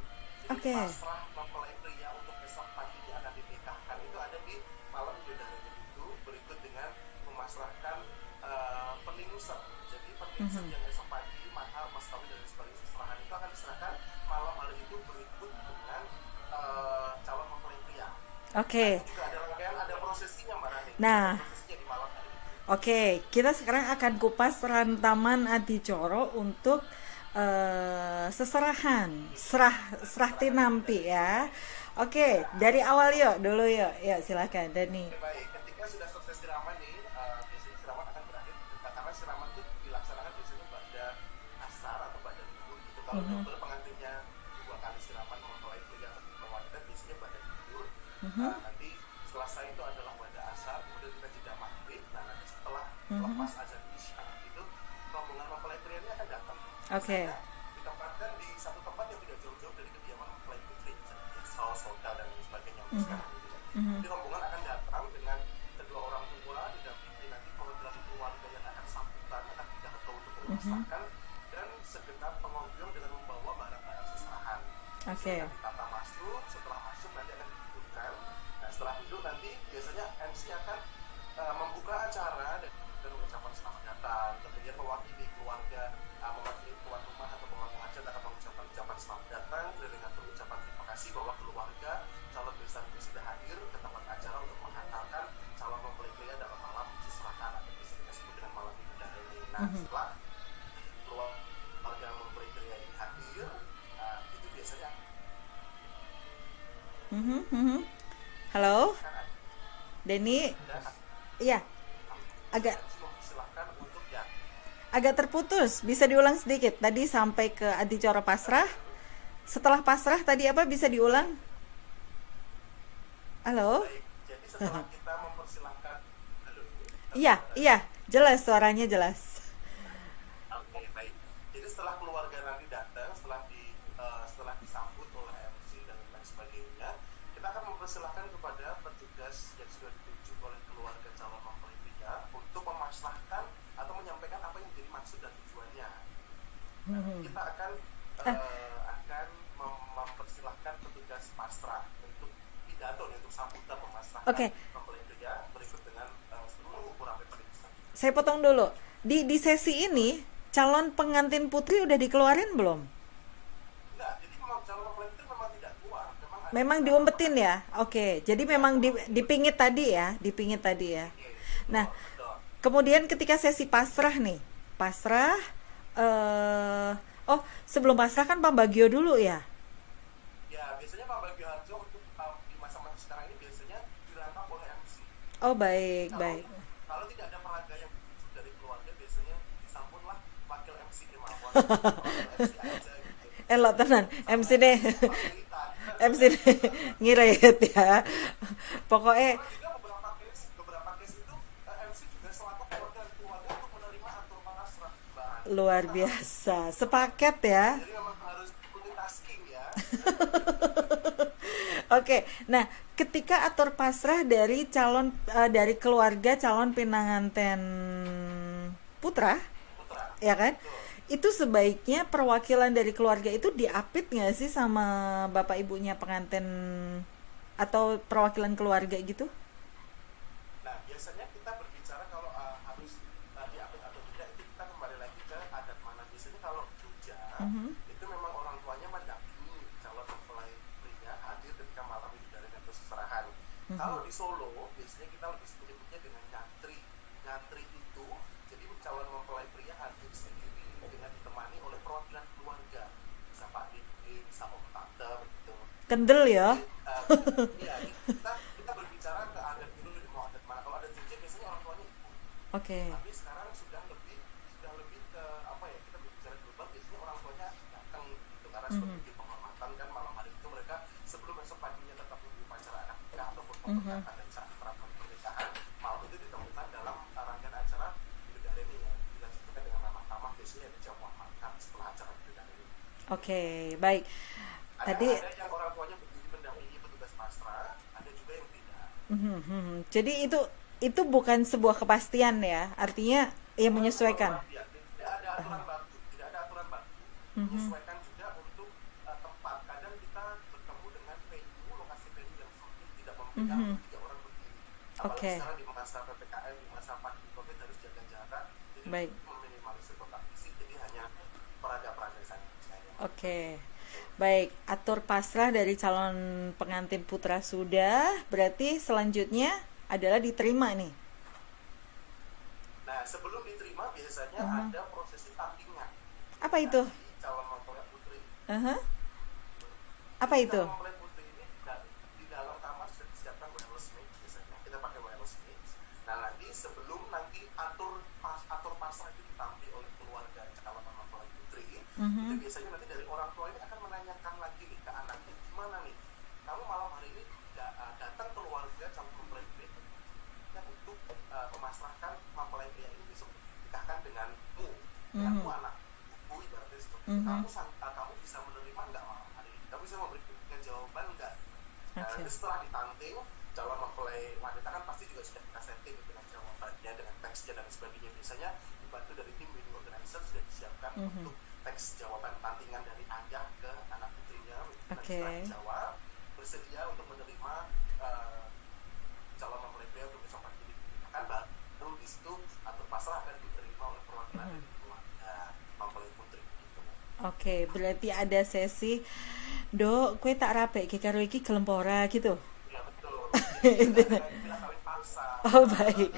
Jadi Oke. pasrah mempelai pria untuk besok pagi dia akan dinikahkan itu ada di malam bidadari itu, berikut dengan memasrahkan perlimusan. Jadi perlimusan yang esok pagi, mahar, mas kawin dan sebagainya, seserahan itu akan diserahkan malam hari itu berikut dengan calon mempelai pria. Oke. Juga ada rangkaian, ada prosesinya Mbak Rani. Nah. Prosesinya di malam hari itu. Oke, kita sekarang akan kupas rantaman Adicoro untuk seserahan, serah tinampi ya. Oke, dari awal yuk dulu yuk, ya silakan Dani. Baik, ketika sudah selesai siraman nih, biasanya siraman akan berakhir karena siraman itu dilaksanakan biasanya pada asar atau pada tidur gitu. Kalau untuk pengantinnya 2 kali siraman mempelai pria atau wanita biasanya pada tidur. Nanti selesai itu adalah pada asar, kemudian kita jeda maghrib. Nah, nanti setelah lepas azan isya itu rombongan mempelai pria ini akan datang. Oke. Ditempatkan di satu tempat yang tidak jauh-jauh dari kediaman mempelai putri, misalnya saus hotel dan sebagainya sekarang gitu ya. Jadi rombongan akan datang dengan kedua orang tua didampingi nanti perwakilan keluarga yang akan sambutan, akan pidato untuk memasrahkan dan segenap pengunjung dengan membawa barang-barang seserahan. Oke. Ditata masuk, setelah masuk nanti akan didudukkan. Nah, setelah duduk nanti biasanya MC akan membuka acara dan ucapan selamat datang. Kemudian mewakili keluarga, mewakili tuan rumah atau pengamu hajat akan mengucapkan ucapan selamat datang dan dengan pengucapan terima kasih bahwa keluarga calon besan itu sudah hadir ke tempat acara untuk menghantarkan calon mempelai pria dalam malam seserahan atau bisa kita sebut dengan malam bidadari ini. Nah, setelah keluarga mempelai pria ini hadir, itu biasanya Halo, Deni. Iya, agak terputus. Bisa diulang sedikit. Tadi sampai ke Adicoro pasrah. Setelah pasrah tadi apa bisa diulang? Halo? jadi setelah kita mempersilahkan Iya, jelas suaranya jelas. Oke, baik. Jadi setelah keluarga nanti datang, setelah disambut oleh MC dan lain sebagainya, kita akan mempersilahkan kepada petugas yang sudah ditunjuk oleh keluarga calon mempelai pria untuk memasrahkan atau menyampaikan apa yang jadi maksud dan tujuannya. Kita akan mempersilahkan petugas pasrah untuk pidato untuk sambutan memasrahkan mempelai pria berikut dengan seluruh ukuran perlimusan. Saya potong dulu. Di sesi ini calon pengantin putri udah dikeluarin belum? Enggak, jadi memang calon mempelai putri memang tidak keluar. Memang diumpetin ya? Oke, jadi memang dipingit tadi ya? Nah, kemudian ketika sesi pasrah nih, sebelum pasrah kan pambagio dulu ya? Ya, biasanya pambagio harjo untuk di masa-masa sekarang ini biasanya dirangkap oleh MC. Oh, baik. Kalau tidak ada peraga yang dari keluarga, biasanya disambutlah wakil MC Kemawon. MC aja gitu. Lo tenan, MC deh ngirit ya. Pokoknya Juga beberapa case itu MC juga selaku perwakilan keluarga untuk menerima atur pasrah. luar biasa. Sepaket ya. Jadi memang harus multitasking ya. Oke, nah ketika atur pasrah dari dari keluarga calon pinanganten putra, ya kan? Itu sebaiknya perwakilan dari keluarga itu diapit nggak sih sama bapak ibunya pengantin atau perwakilan keluarga gitu? Nah, biasanya kita berbicara kalau harus diapit atau tidak itu kita kembali lagi ke adat mana. Biasanya kalau Jogja itu memang orang tuanya mendampingi calon mempelai pria hadir ketika malam itu dari atau seserahan. Kalau di Solo biasanya kita lebih menyebutnya dengan nyantri. Nyantri itu jadi calon mempelai pria hadir sendiri dengan ditemani oleh perwakilan keluarga. Bisa Pak Dede, bisa Om Tante gitu. Kendel ya. Iya, kita berbicara ke adat dulu mau adat mana. Kalau adat Jogja biasanya orang tuanya ibu. Oke. Tapi sekarang sudah lebih ke apa ya, kita berbicara global biasanya orang tuanya datang gitu karena sebagai penghormatan kan malam hari itu mereka sebelum besok paginya tetap di upacara akad nikah ataupun pernikahan dan saat perayaan pernikahan malam itu ditemukan dalam rangkaian acara bidadari ya dilanjutkan dengan ramah tamah biasanya ada jamuan makan setelah acara bidadari. Oke, baik. Tadi ada yang orang tuanya berdiri mendampingi petugas pasrah, ada juga yang tidak. Jadi itu bukan sebuah kepastian ya, artinya ya menyesuaikan. Tidak ada aturan baku, menyesuaikan juga untuk tempat. Kadang kita bertemu dengan lokasi venue yang sempit tidak memungkinkan tiga orang berdiri. Apalagi sekarang di masa PPKM, di masa pandemi COVID harus jaga jarak, jadi meminimalisir kontak fisik, jadi hanya peraga-peraga saja. Oke. Baik, atur pasrah dari calon pengantin putra sudah, berarti selanjutnya adalah diterima nih. Nah, sebelum diterima biasanya ada prosesi tampingan. Apa itu? Calon mempelai putri. Apa itu? Calon mempelai putri ini di dalam kamar sudah disiapkan wireless mic biasanya. Kita pakai wireless mic. Nah, nanti sebelum atur pasrah itu ditampil oleh keluarga calon mempelai putri, itu biasanya nanti dari orang tua ini akan menanyakan lagi nih ke anaknya, gimana nih? Kamu malam hari ini datang keluarga calon mempelai putri untuk memasrahkan mempelai pria ini besok nikahkan denganmu anak ibu ibaratnya seperti itu. Kamu bisa menerima nggak malam hari ini? Kamu bisa memberikan jawaban nggak? Setelah ditanting calon mempelai wanita kan pasti juga sudah kita setting dengan jawabannya, dengan teksnya dan sebagainya. Biasanya dibantu dari tim wedding organizer sudah disiapkan untuk teks jawaban tantingan dari ayah ke anak putrinya. Setelah dijawab bersedia untuk menerima calon mempelai pria untuk besok pagi dinikahkan, baru di situ atur pasrah akan diterima oleh perwakilan dari keluarga mempelai putri gitu. Oke, berarti ada sesi Dok, kue tak rapi karo iki gelem ora gitu. Ya betul. Oh baik.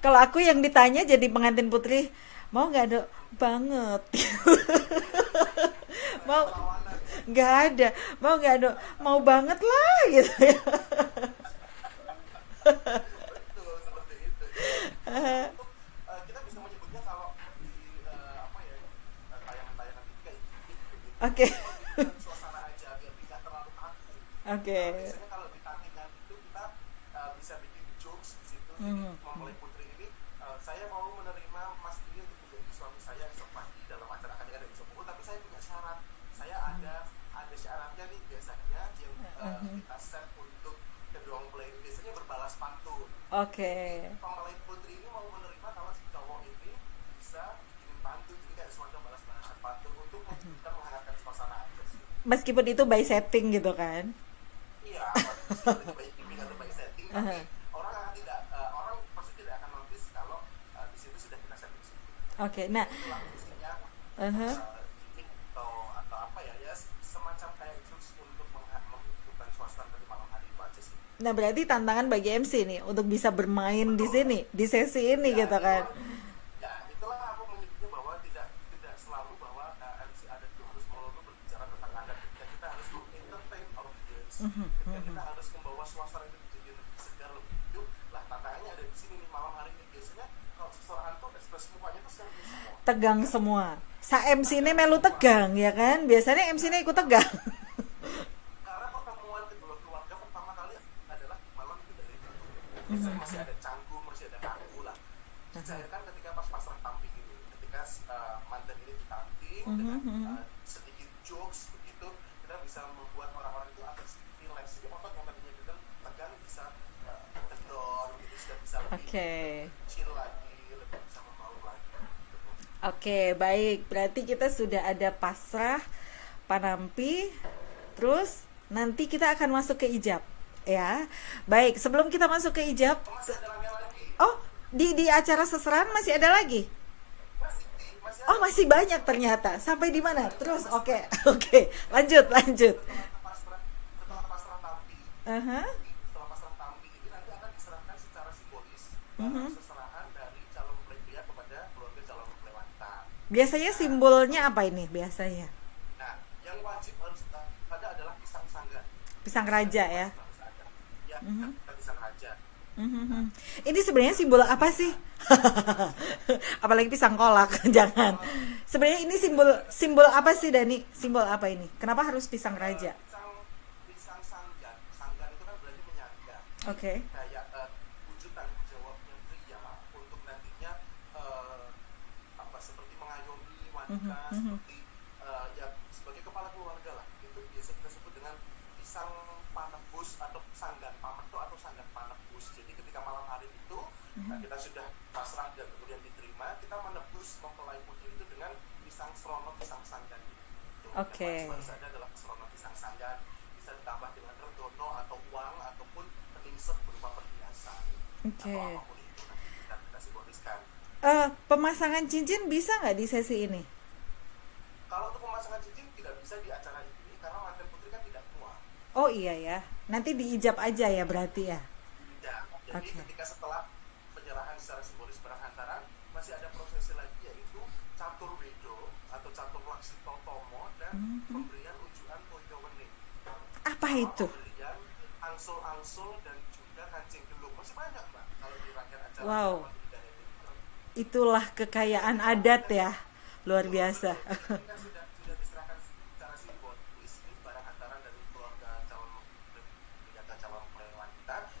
Kalau aku yang ditanya jadi pengantin putri, mau nggak Dok? Banget. Mau nggak ada, mau nggak Dok? Mau banget lah gitu ya. Betul seperti itu. Kita bisa menyebutnya kalau di tayangan-tayangan itu kayak Oke. suasana aja biar tidak terlalu kaku. Oke. Biasanya kalau di tantingan itu kita bisa bikin jokes di situ. Jadi mempelai putri ini saya mau menerima Mas ini untuk menjadi suami saya esok pagi dalam acara akad nikah dan besok pukul, tapi saya punya syarat. Saya ada syaratnya nih biasanya yang kita set untuk kedua mempelai ini biasanya berbalas pantun. Oke. Mempelai putri ini mau menerima kalau si cowok ini bisa bikin pantun, jadi kayak semacam balas-balasan pantun untuk kita menghangatkan suasana aja sih. Meskipun itu by setting gitu kan. Iya, itu by gimmick atau by setting, tapi orang pasti tidak akan notice kalau di situ sudah kita setting sih. Oke, nah Gimmick atau apa ya semacam kayak jokes untuk menghidupkan suasana di malam hari itu aja sih. Nah berarti tantangan bagi MC nih untuk bisa bermain di sini, di sesi ini Ya, gitu kan. Ya, itulah aku menyebutnya bahwa tidak selalu bahwa MC adat itu harus melulu berbicara tentang adat. Kita harus entertain audience. Kita harus membawa suasana itu menjadi lebih segar, lebih hidup. Lah tantangannya ada di sini nih malam hari ini. Biasanya kalau seseorang tuh ekspresi mukanya tuh seperti semua. Tegang semua. Sa MC ini melu tegang ya kan. Biasanya MC ini ikut tegang. Karena pertemuan kedua keluarga pertama kali adalah malam itu dari biasanya masih ada canggung, masih ada kaku lah. Dicairkan ketika pas pasrah tampil ini, ketika mantan ini ditampil dengan sedikit jokes begitu, kita bisa membuat orang-orang itu agak sedikit relax. Jadi otot Oke. chill lagi, lebih bisa membaur lagi. Oke, baik. Berarti kita sudah ada pasrah, panampi, terus nanti kita akan masuk ke ijab, ya. Baik, sebelum kita masuk ke ijab, oh, di acara seserahan masih ada lagi? Oh, masih banyak ternyata. Sampai di mana? Terus, oke, oke. Lanjut. Setelah pasrah tampi, Aha. setelah pasrah tampi ini nanti akan diserahkan secara simbolis seserahan dari calon mempelai pria kepada keluarga calon mempelai wanita. Biasanya simbolnya apa ini biasanya? Nah, yang wajib harus ada adalah pisang sanggan. Pisang raja ya. Ya, pisang raja. Ini sebenarnya simbol apa sih? Apalagi pisang kolak, jangan. Sebenarnya ini simbol apa sih, Dani? Simbol apa ini? Kenapa harus pisang raja? Pisang sanggan. Sanggan itu kan berarti menyangga. Oke. Kayak wujud tanggung jawabnya pria untuk nantinya seperti mengayomi wanita, seperti ya sebagai kepala keluarga lah. Itu biasa kita sebut dengan pisang panebus atau sanggan pameto atau sanggan panebus. Jadi ketika malam hari itu kita sudah pasrah dan kemudian diterima, kita menebus mempelai putri itu dengan pisang serono pisang sanggan. Oke. Yang ada adalah serono pisang sanggan, bisa ditambah dengan redono atau uang ataupun peningset berupa perhiasan. Oke. Atau apapun itu nanti kita simboliskan. Pemasangan cincin bisa nggak di sesi ini? Kalau untuk pemasangan cincin tidak bisa di acara ini karena mantan putri kan tidak tua. Oh iya ya. Nanti diijab aja ya berarti ya. Tidak. Jadi ketika setelah penyerahan secara simbolis barang hantaran masih ada prosesi lagi yaitu catur wedo atau catur laksito tomo dan pemberian ujuan toyo wening. Apa itu? Pemberian angsul-angsul dan juga kancing gelung. Masih banyak Mbak kalau di rangkaian acara. Wow. Itulah kekayaan adat ya. Luar biasa. Kita sudah diserahkan secara simbolis ini barang hantaran dari keluarga calon mempelai wanita.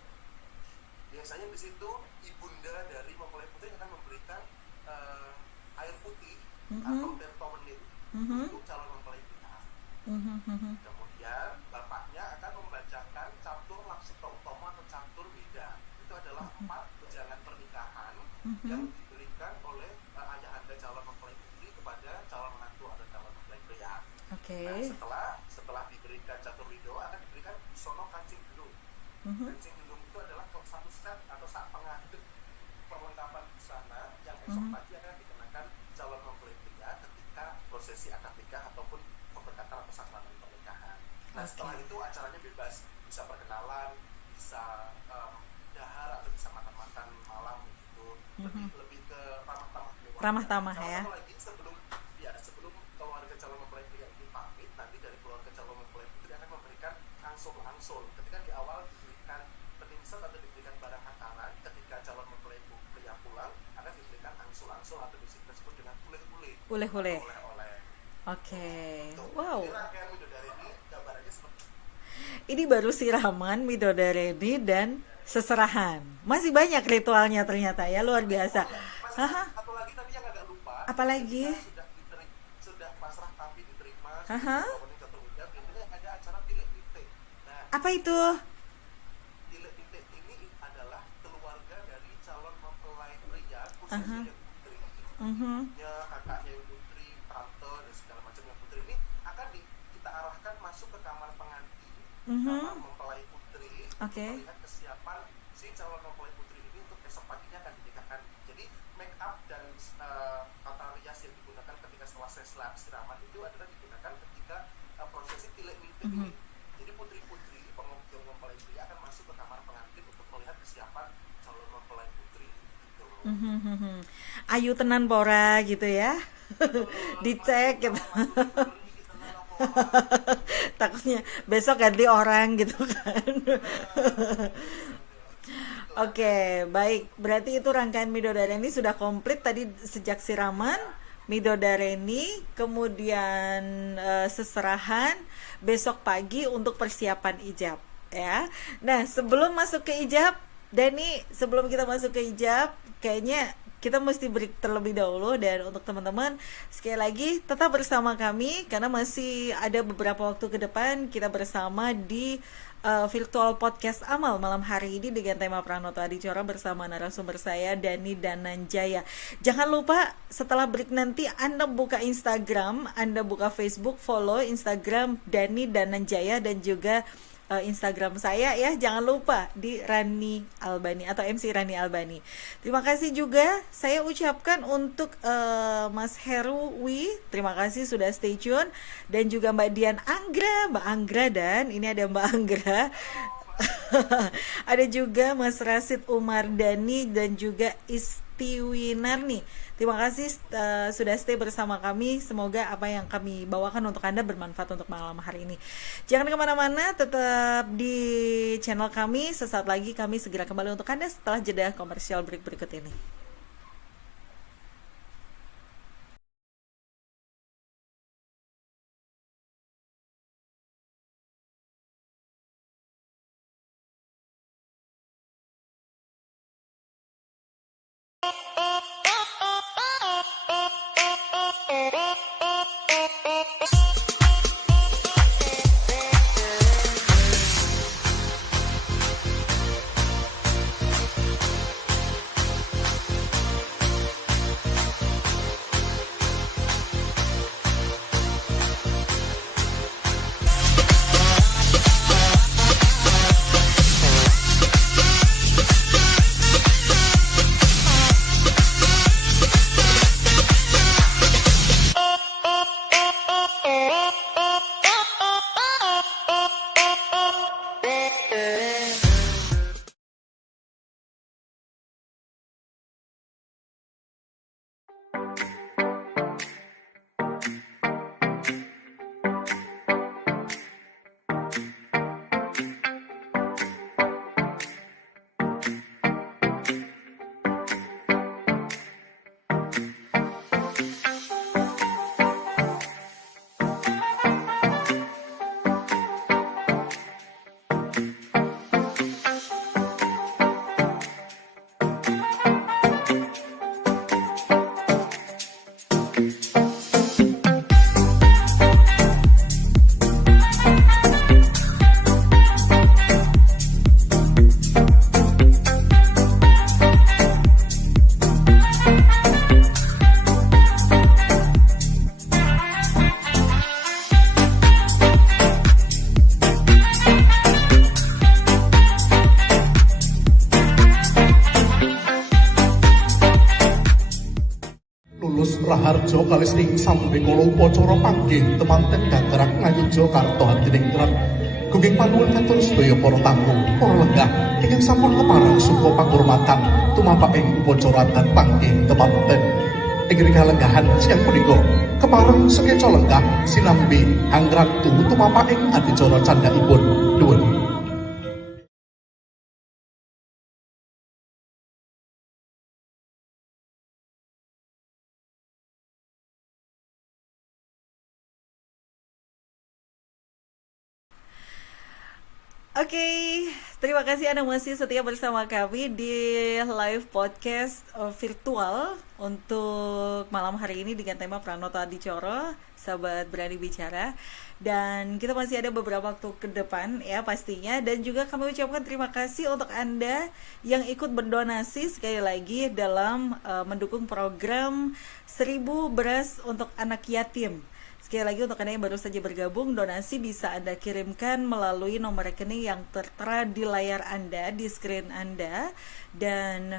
Biasanya di situ ibunda dari mempelai putri akan memberikan air putih atau tertomenin untuk calon mempelai pria. Kemudian bapaknya akan membacakan catur laksito utomo atau catur weda. Itu adalah 4 wejangan pernikahan yang diberikan oleh ayahanda calon mempelai putri kepada calon menantu atau calon mempelai pria. Oke. Nah, setelah diberikan catur wido akan diberikan sono kancing gelung. Kancing gelung itu adalah satu set atau sak pengadut perlengkapan busana yang esok pagi akan dikenakan calon mempelai pria ketika prosesi akad nikah ataupun pemberkatan atau sakramen pernikahan. Nah, setelah itu acaranya bebas, bisa perkenalan, bisa dahar atau bisa makan-makan malam gitu. Lebih ke ramah-tamah keluarga. Ramah-tamah ya. Sebelum keluarga calon mempelai pria ini pamit, nanti dari keluarga calon mempelai putri akan memberikan angsul-angsul. Ketika di awal diberikan peningset atau diberikan barang hantaran, ketika calon mempelai pria pulang akan diberikan angsul-angsul atau disebut dengan ule-ule. Ule-ule. Oleh-oleh. Oke. Wow. Ini rangkaian Midodareni gambarannya seperti Ini baru siraman, midodareni dan seserahan. Masih banyak ritualnya ternyata ya, luar biasa. satu lagi tadi yang agak lupa. Apalagi? Sudah pasrah tapi diterima. Biasanya ada acara tilek-titik. Nah, Apa itu? tilek-titik ini adalah keluarga dari calon mempelai pria khususnya yang putri. Ya, kakaknya yang putri, tante dan segala macam yang putri ini akan kita arahkan masuk ke kamar pengantin, kamar mempelai putri, melihat kesiapan si calon mempelai putri ini untuk besok paginya akan dinikahkan. Jadi make up dan tata rias yang digunakan ketika setelah siraman itu adalah digunakan ketika prosesi tilek-titik ini. Jadi putri-putri pengunjung mempelai pria akan masuk ke kamar pengantin untuk melihat kesiapan calon mempelai putri gitu. Ayu tenan pora gitu ya. Dicek gitu. Takutnya besok ganti orang gitu kan. Oke, baik. Berarti itu rangkaian midodareni sudah komplit tadi sejak siraman, midodareni, kemudian seserahan, besok pagi untuk persiapan ijab ya. Nah, sebelum masuk ke ijab, Dani, sebelum kita masuk ke ijab, kayaknya kita mesti break terlebih dahulu. Dan untuk teman-teman, sekali lagi tetap bersama kami karena masih ada beberapa waktu ke depan kita bersama di virtual podcast Amal malam hari ini dengan tema Pranoto Adicoro bersama narasumber saya Dani Dananjaya. Jangan lupa setelah break nanti Anda buka Instagram, Anda buka Facebook, follow Instagram Dani Dananjaya dan juga Instagram saya ya. Jangan lupa di Rani Albani atau MC Rani Albani. Terima kasih juga saya ucapkan untuk Mas Heruwi, terima kasih sudah stay tune, dan juga Mbak Dian Mbak Anggra, dan ini ada Mbak Anggra. Ada juga Mas Rasid Umar Dani dan juga Istiwinarni. Terima kasih sudah stay bersama kami. Semoga apa yang kami bawakan untuk Anda bermanfaat untuk malam hari ini. Jangan kemana-mana, tetap di channel kami. Sesaat lagi kami segera kembali untuk Anda setelah jeda komersial break berikut ini. Raharjo kalisning sampe kala upacara panggih temanten ganggerak ngayuja karta hatining kerat guging panuwun katur sedaya para tamu para lenggah ingkang sampun kepareng suka panghormatan tumapaking upacara dan panggih temanten ing kalenggahan siang punika kepareng sekeca lenggah sinambi anggratu tumapaking adicara candhaipun nuwun. Oke, terima kasih Anda masih setia bersama kami di live podcast virtual untuk malam hari ini dengan tema Pranoto Adicoro, sahabat berani bicara. Dan kita masih ada beberapa waktu ke depan ya pastinya. Dan juga kami ucapkan terima kasih untuk Anda yang ikut berdonasi sekali lagi dalam mendukung program 1000 beras untuk anak yatim. Sekali lagi untuk Anda yang baru saja bergabung, donasi bisa Anda kirimkan melalui nomor rekening yang tertera di layar Anda, di screen Anda. Dan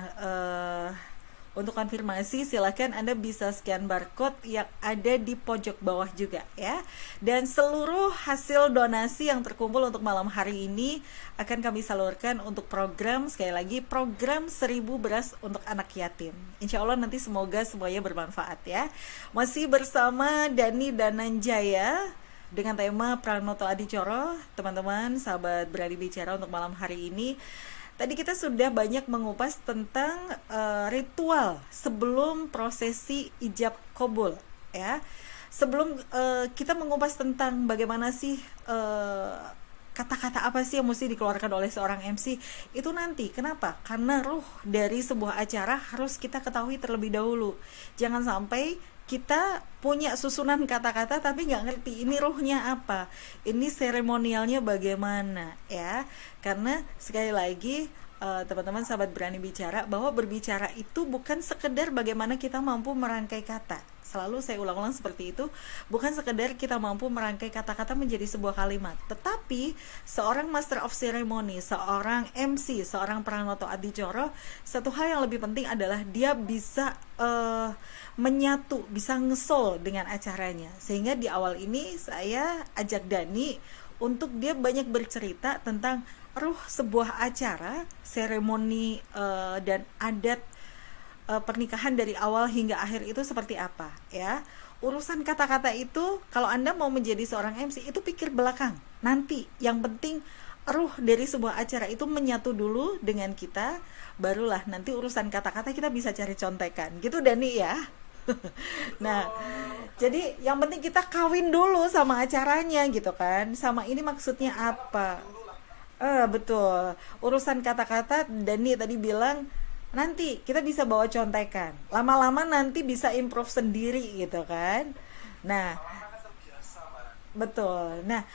untuk konfirmasi silakan Anda bisa scan barcode yang ada di pojok bawah juga ya. Dan seluruh hasil donasi yang terkumpul untuk malam hari ini akan kami salurkan untuk program, sekali lagi program 1000 beras untuk anak yatim. Insya Allah nanti semoga semuanya bermanfaat ya. Masih bersama Dani Dananjaya dengan tema Pranoto Adicoro, teman-teman sahabat berani bicara untuk malam hari ini. Tadi kita sudah banyak mengupas tentang ritual sebelum prosesi ijab qabul ya. Sebelum kita mengupas tentang bagaimana sih kata-kata apa sih yang mesti dikeluarkan oleh seorang MC itu nanti. Kenapa? Karena ruh dari sebuah acara harus kita ketahui terlebih dahulu. Jangan sampai kita punya susunan kata-kata tapi nggak ngerti ini ruhnya apa, ini seremonialnya bagaimana ya. Karena sekali lagi teman-teman sahabat berani bicara, bahwa berbicara itu bukan sekedar bagaimana kita mampu merangkai kata. Selalu saya ulang-ulang seperti itu, bukan sekedar kita mampu merangkai kata-kata menjadi sebuah kalimat, tetapi seorang master of ceremony, seorang MC, seorang pranoto adicara, satu hal yang lebih penting adalah dia bisa menyatu, bisa ngesol dengan acaranya. Sehingga di awal ini saya ajak Dani untuk dia banyak bercerita tentang ruh sebuah acara, seremoni dan adat pernikahan dari awal hingga akhir itu seperti apa ya. Urusan kata-kata itu kalau Anda mau menjadi seorang MC itu pikir belakang. Nanti yang penting ruh dari sebuah acara itu menyatu dulu dengan kita, barulah nanti urusan kata-kata kita bisa cari contekan. Gitu Dani ya. Nah, jadi yang penting kita kawin dulu sama acaranya gitu kan. Sama ini maksudnya apa? Betul. Urusan kata-kata Dani tadi bilang nanti kita bisa bawa contekan. Lama-lama nanti bisa improve sendiri gitu kan. Nah, betul. Nah,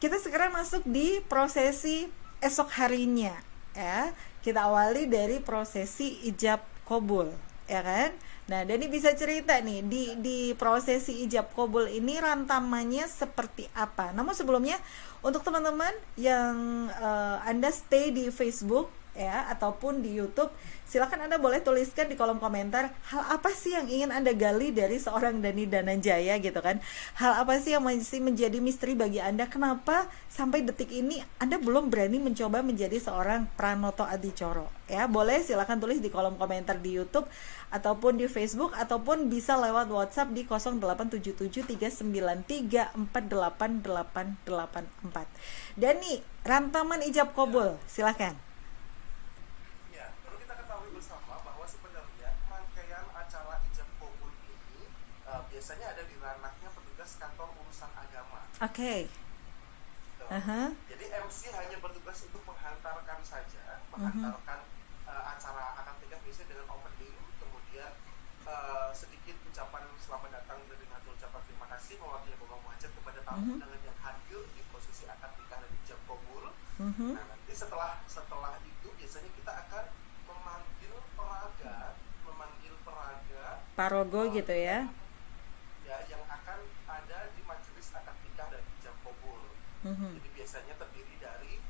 kita sekarang masuk di prosesi esok harinya ya. Kita awali dari prosesi ijab kabul ya kan. Nah, Dani bisa cerita nih di prosesi ijab kabul ini rantamannya seperti apa. Namun sebelumnya untuk teman-teman yang Anda stay di Facebook ya ataupun di YouTube, silakan Anda boleh tuliskan di kolom komentar hal apa sih yang ingin Anda gali dari seorang Dani Dananjaya gitu kan. Hal apa sih yang masih menjadi misteri bagi Anda, kenapa sampai detik ini Anda belum berani mencoba menjadi seorang pranoto adicara ya. Boleh silakan tulis di kolom komentar di YouTube ataupun di Facebook, ataupun bisa lewat WhatsApp di 087731988884. Dani, rantaman ijab kabul, silakan. Biasanya ada di ranahnya petugas kantor urusan agama. Oke. Jadi MC hanya bertugas untuk menghantarkan saja, menghantarkan acara akad nikah biasanya dengan opening, kemudian sedikit ucapan selamat datang dengan ucapan terima kasih mewakili Bapak Muhajir kepada tamu undangan yang hadir di prosesi akad nikah dan ijab kabul. Nah, nanti setelah itu biasanya kita akan memanggil peraga, parogo gitu ya. Yang akan ada di majelis akad nikah dan ijab kabul. Jadi biasanya terdiri dari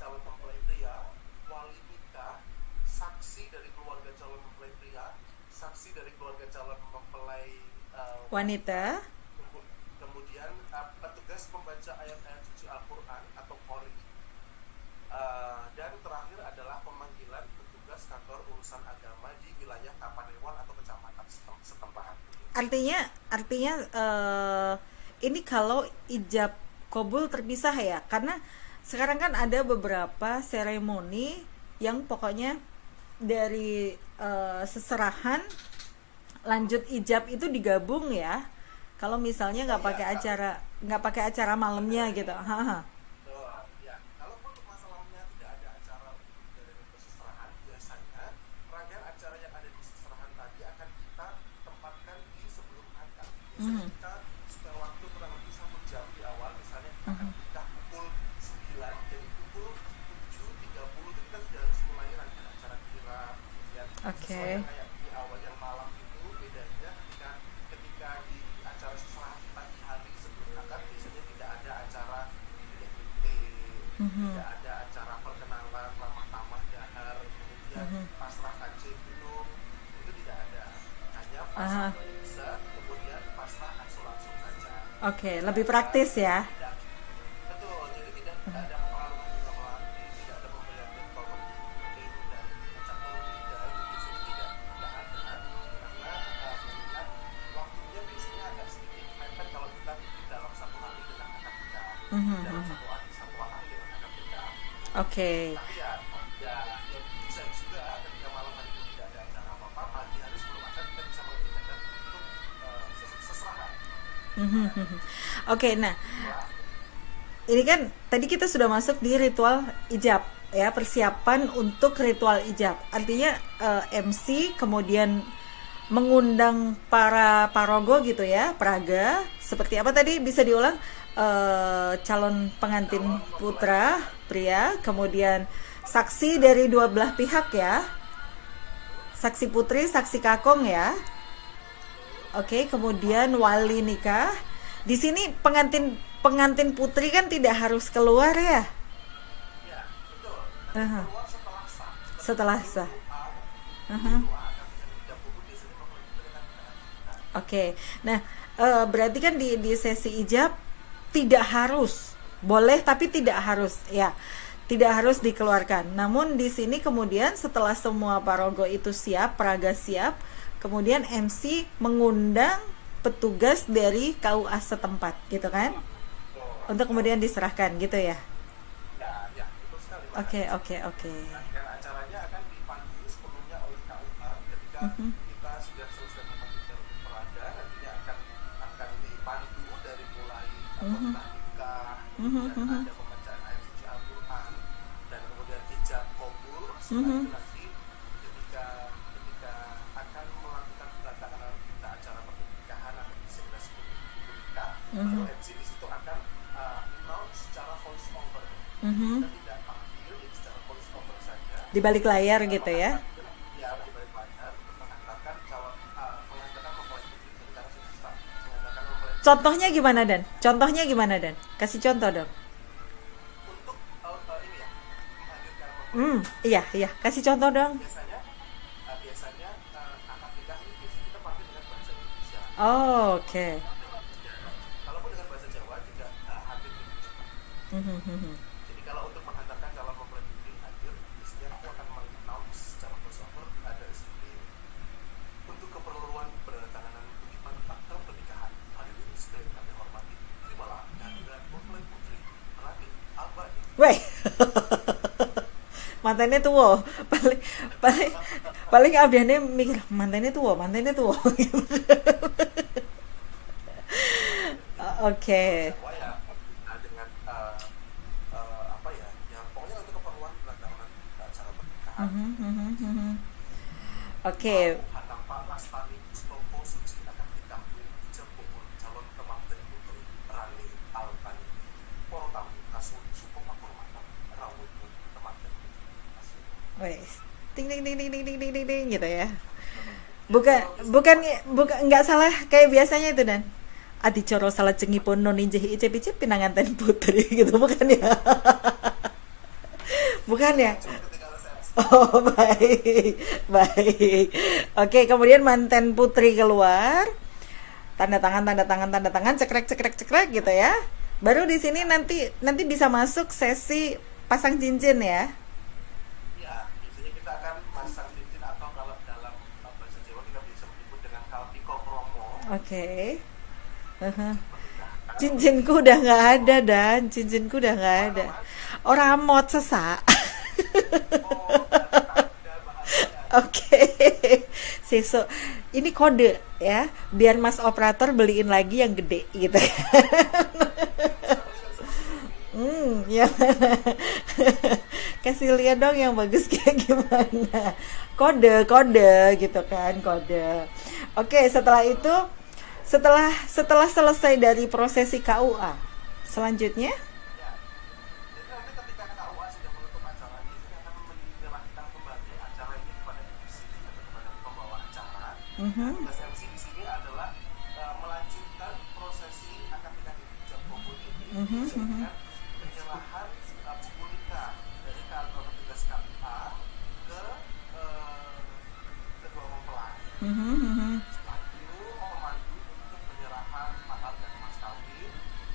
calon mempelai pria, wali nikah, saksi dari keluarga calon mempelai pria, saksi dari keluarga calon mempelai wanita, kemudian petugas pembaca ayat-ayat suci Al-Quran atau qori, dan terakhir adalah pemanggilan petugas kantor urusan agama di wilayah Kapanewon atau kecamatan setempat. Artinya ini kalau ijab kabul terpisah ya, karena sekarang kan ada beberapa seremoni yang pokoknya dari seserahan lanjut ijab itu digabung ya. Kalau misalnya nggak pakai acara malamnya gitu. Kalaupun untuk masalahnya tidak ada acara dari seserahan, biasanya rangkaian acara yang ada di seserahan tadi akan kita tempatkan di sebelum akad. Biasanya kita spare waktu kurang lebih 1 jam di awal, misalnya akan kita pukul 9, jadi pukul 7.30 itu kita sudah harus mulai rangkaian acara kirap. Kemudian sesuai kayak di awal yang malam itu, bedanya ketika di acara seserahan pagi hari sebelum akad biasanya tidak ada acara tidak ada acara perkenalan ramah tamah dahar, kemudian pasrah kancing minum, itu tidak ada, hanya pasrah bisa, kemudian pasrah langsung saja. Oke, lebih praktis ya. Betul, jadi tidak ada perlawanan juga melatih, tidak ada pemberian bekal penting dan ucap tidak, itu biasanya tidak ada, karena mengingat waktunya biasanya agak sedikit mepet kalau kita di dalam 1 hari dengan akad nikah, dalam satu hari dengan akad nikah. Oke. Tapi ya bisa juga ketika malam hari itu tidak ada acara apa-apa, pagi hari sebelum akad kita bisa mengerjakan untuk seserahan. Oke, nah ini kan tadi kita sudah masuk di ritual ijab ya, persiapan untuk ritual ijab. Artinya MC kemudian mengundang para parogo gitu ya, praga. Seperti apa tadi, bisa diulang? Calon pengantin putra pria, kemudian saksi dari dua belah pihak ya, saksi putri, saksi kakong ya. Oke, kemudian wali nikah. Di sini pengantin putri kan tidak harus keluar ya? Setelah sah. Oke. Nah, berarti kan di sesi ijab tidak harus, boleh tapi tidak harus ya. Tidak harus dikeluarkan. Namun di sini kemudian setelah semua parogo itu siap, praga siap, kemudian MC mengundang petugas dari KUA setempat gitu kan, untuk kemudian diserahkan gitu ya. Oke. Dan acaranya akan dipandu sepenuhnya oleh KUA ketika kita sudah selesai memanggil peraga, nantinya akan dipandu dari mulai nikah, kemudian ada pembacaan ayat suci Al-Quran, dan kemudian ijab kabul. Setelah itu nanti ketika akan melakukan penandatanganan berita acara pernikahan atau disebut nikah, lalu MC di situ akan announce secara voice over. Kita tidak tampil, jadi secara voice over saja Di balik layar gitu ya. ya, di balik layar untuk mengantarkan mengantarkan mempelai putri secara simultan, mengantarkan mempelai Contohnya gimana Dan? Contohnya gimana Dan? Kasih contoh dong. untuk ini ya, menghadirkan Iya, kasih contoh dong. biasanya akad nikah ini biasanya kita pakai dengan bahasa Indonesia. Oh, oke. Kalaupun dengan bahasa Jawa juga hadir di Jepang. Jadi kalau untuk menghantarkan calon mempelai putri hadir, biasanya aku akan mengannounce secara voice over ada seperti ini. Untuk keperluan penandatanganan kutipan akta pernikahan, hadirin sekalian kami hormati, terimalah kehadiran mempelai putri Radit Albani. Weh. Mantannya tua. Paling abdiannya mikir mantannya tua. Gitu. Oke. Semua ya dengan apa ya, pokoknya untuk keperluan penandatanganan acara pernikahan. Oke. Hanapa Lastani Mustopo Suci akan ditampil ijab kabul calon temanten putri Rani Albani. Para tamu kasun supaya hormatan rawuh temanten putri. Wes. Ting gitu ya. Bukan nggak salah kayak biasanya itu Dan. Adicara salah cengipun non injih icip-icip pinanganten putri gitu, bukan ya? Bukan ya? Oh, baik. Oke, kemudian manten putri keluar. Tanda tangan, cekrek gitu ya. Baru di sini nanti bisa masuk sesi pasang cincin ya. Ya, biasanya kita akan pasang cincin atau kalau dalam bahasa Jawa kita bisa menyebut dengan kalpiko promo. Oke. Cincinku udah nggak ada Dan, orang mot sesak. Oke. Sesuk ini kode ya, biar Mas operator beliin lagi yang gede gitu. Ya mana? Kasih lihat dong yang bagus kayak gimana. Kode gitu kan, kode. Oke, setelah itu setelah selesai dari prosesi KUA, selanjutnya Jadi nanti ketika KUA sudah menutup acara, biasanya akan menyerahkan kembali acara ini kepada MC atau kepada pembawa acara. Tugas MC di sini adalah melanjutkan prosesi akad nikah di ijab kabul ini dengan penyerahan buku nikah dari kantor petugas KUA ke kedua mempelai. Setelah itu memandu untuk penyerahan mahar dan mas kawin,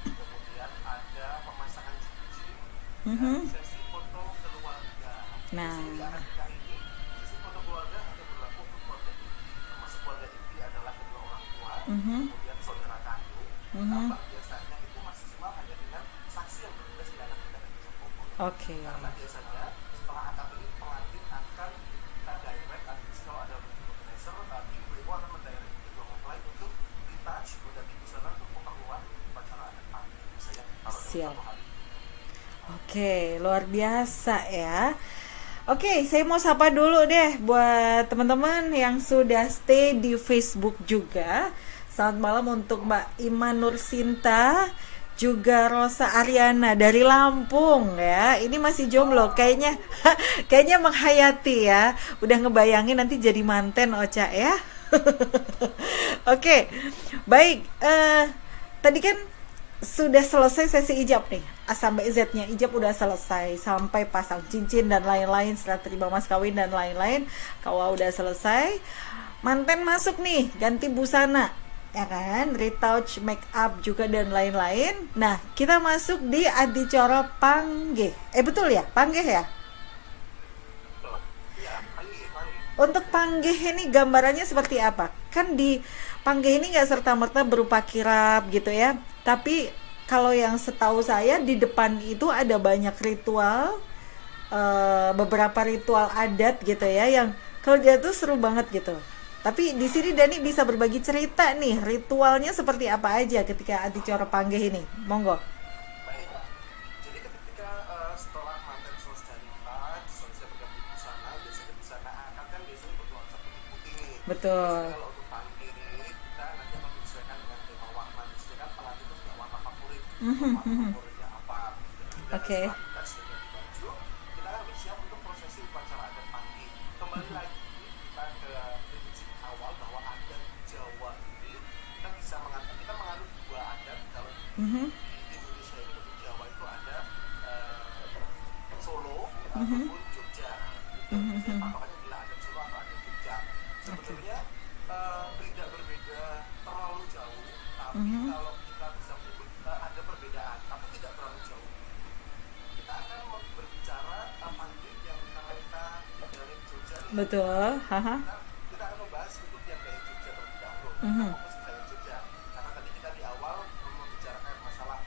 kemudian ada pemasangan cincin dan sesi foto keluarga. Nah. Di akad nikah ini, sesi foto keluarga hanya berlaku untuk keluarga inti, termasuk keluarga inti adalah kedua orang tua, kemudian saudara kandung. Tampak biasanya itu maksimal hanya dengan saksi yang bertugas di akad nikah dan ijab kabul. Oke. Karena biasanya setelah akad ini pengantin akan direct, kalau ada organizer, tim WO akan mendirect kedua mempelai untuk retouch mengganti busana untuk keperluan upacara adat pagi. Misalnya kalau Siap. ada hari Oke, luar biasa ya. Oke, saya mau sapa dulu deh buat teman-teman yang sudah stay di Facebook juga. Selamat malam untuk Mbak Iman Nursinta, juga Rosa Ariana dari Lampung ya. Ini masih jomblo kayaknya. Kayaknya menghayati ya. Udah ngebayangin nanti jadi manten Ocha ya. Oke. Baik, tadi kan sudah selesai sesi ijab nih. A sampai Z-nya ijab udah selesai, sampai pasang cincin dan lain-lain, setelah terima mas kawin dan lain-lain, KUA udah selesai. Manten masuk nih, ganti busana, ya kan, retouch, make up juga dan lain-lain. Nah, kita masuk di adicara panggih. Betul ya, panggih ya. Untuk panggih ini gambarannya seperti apa? Kan di panggih ini nggak serta-merta berupa kirap gitu ya. Tapi kalau yang setahu saya di depan itu ada banyak ritual, beberapa ritual adat gitu ya, yang kalau dia tuh seru banget gitu. Tapi di sini Dani bisa berbagi cerita nih, ritualnya seperti apa aja ketika adicara panggih ini. Monggo. Baik. Jadi ketika setelah manten selesai nikah, selesai berganti busana, biasanya busana akad kan biasanya bernuansa putih-putih nih. Betul. Kalau untuk panggih ini kita nanti akan menyesuaikan dengan tema warna. Biasanya kan pengantin itu punya warna favorit. Warna favoritnya apa? Oke. Dan sudah di baju, kita akan bersiap untuk prosesi upacara adat panggih. Kembali lagi kita ke prinsip awal bahwa adat Jawa ini kita menganut dua adat. Kalau di Indonesia ini untuk Jawa itu ada Solo ataupun Jogja. Itu patokannya bila adat Solo atau adat Jogja. Sebenarnya tidak berbeda terlalu jauh, tapi kalau kita bisa menyebut ada perbedaan, tapi tidak terlalu jauh. Kita akan berbicara panggih yang karena kita dari Jogja. Betul. Haha. Kita akan membahas untuk yang dari Jogja terlebih dahulu. Fokus dari Jogja. Karena tadi kita di awal membicarakan masalah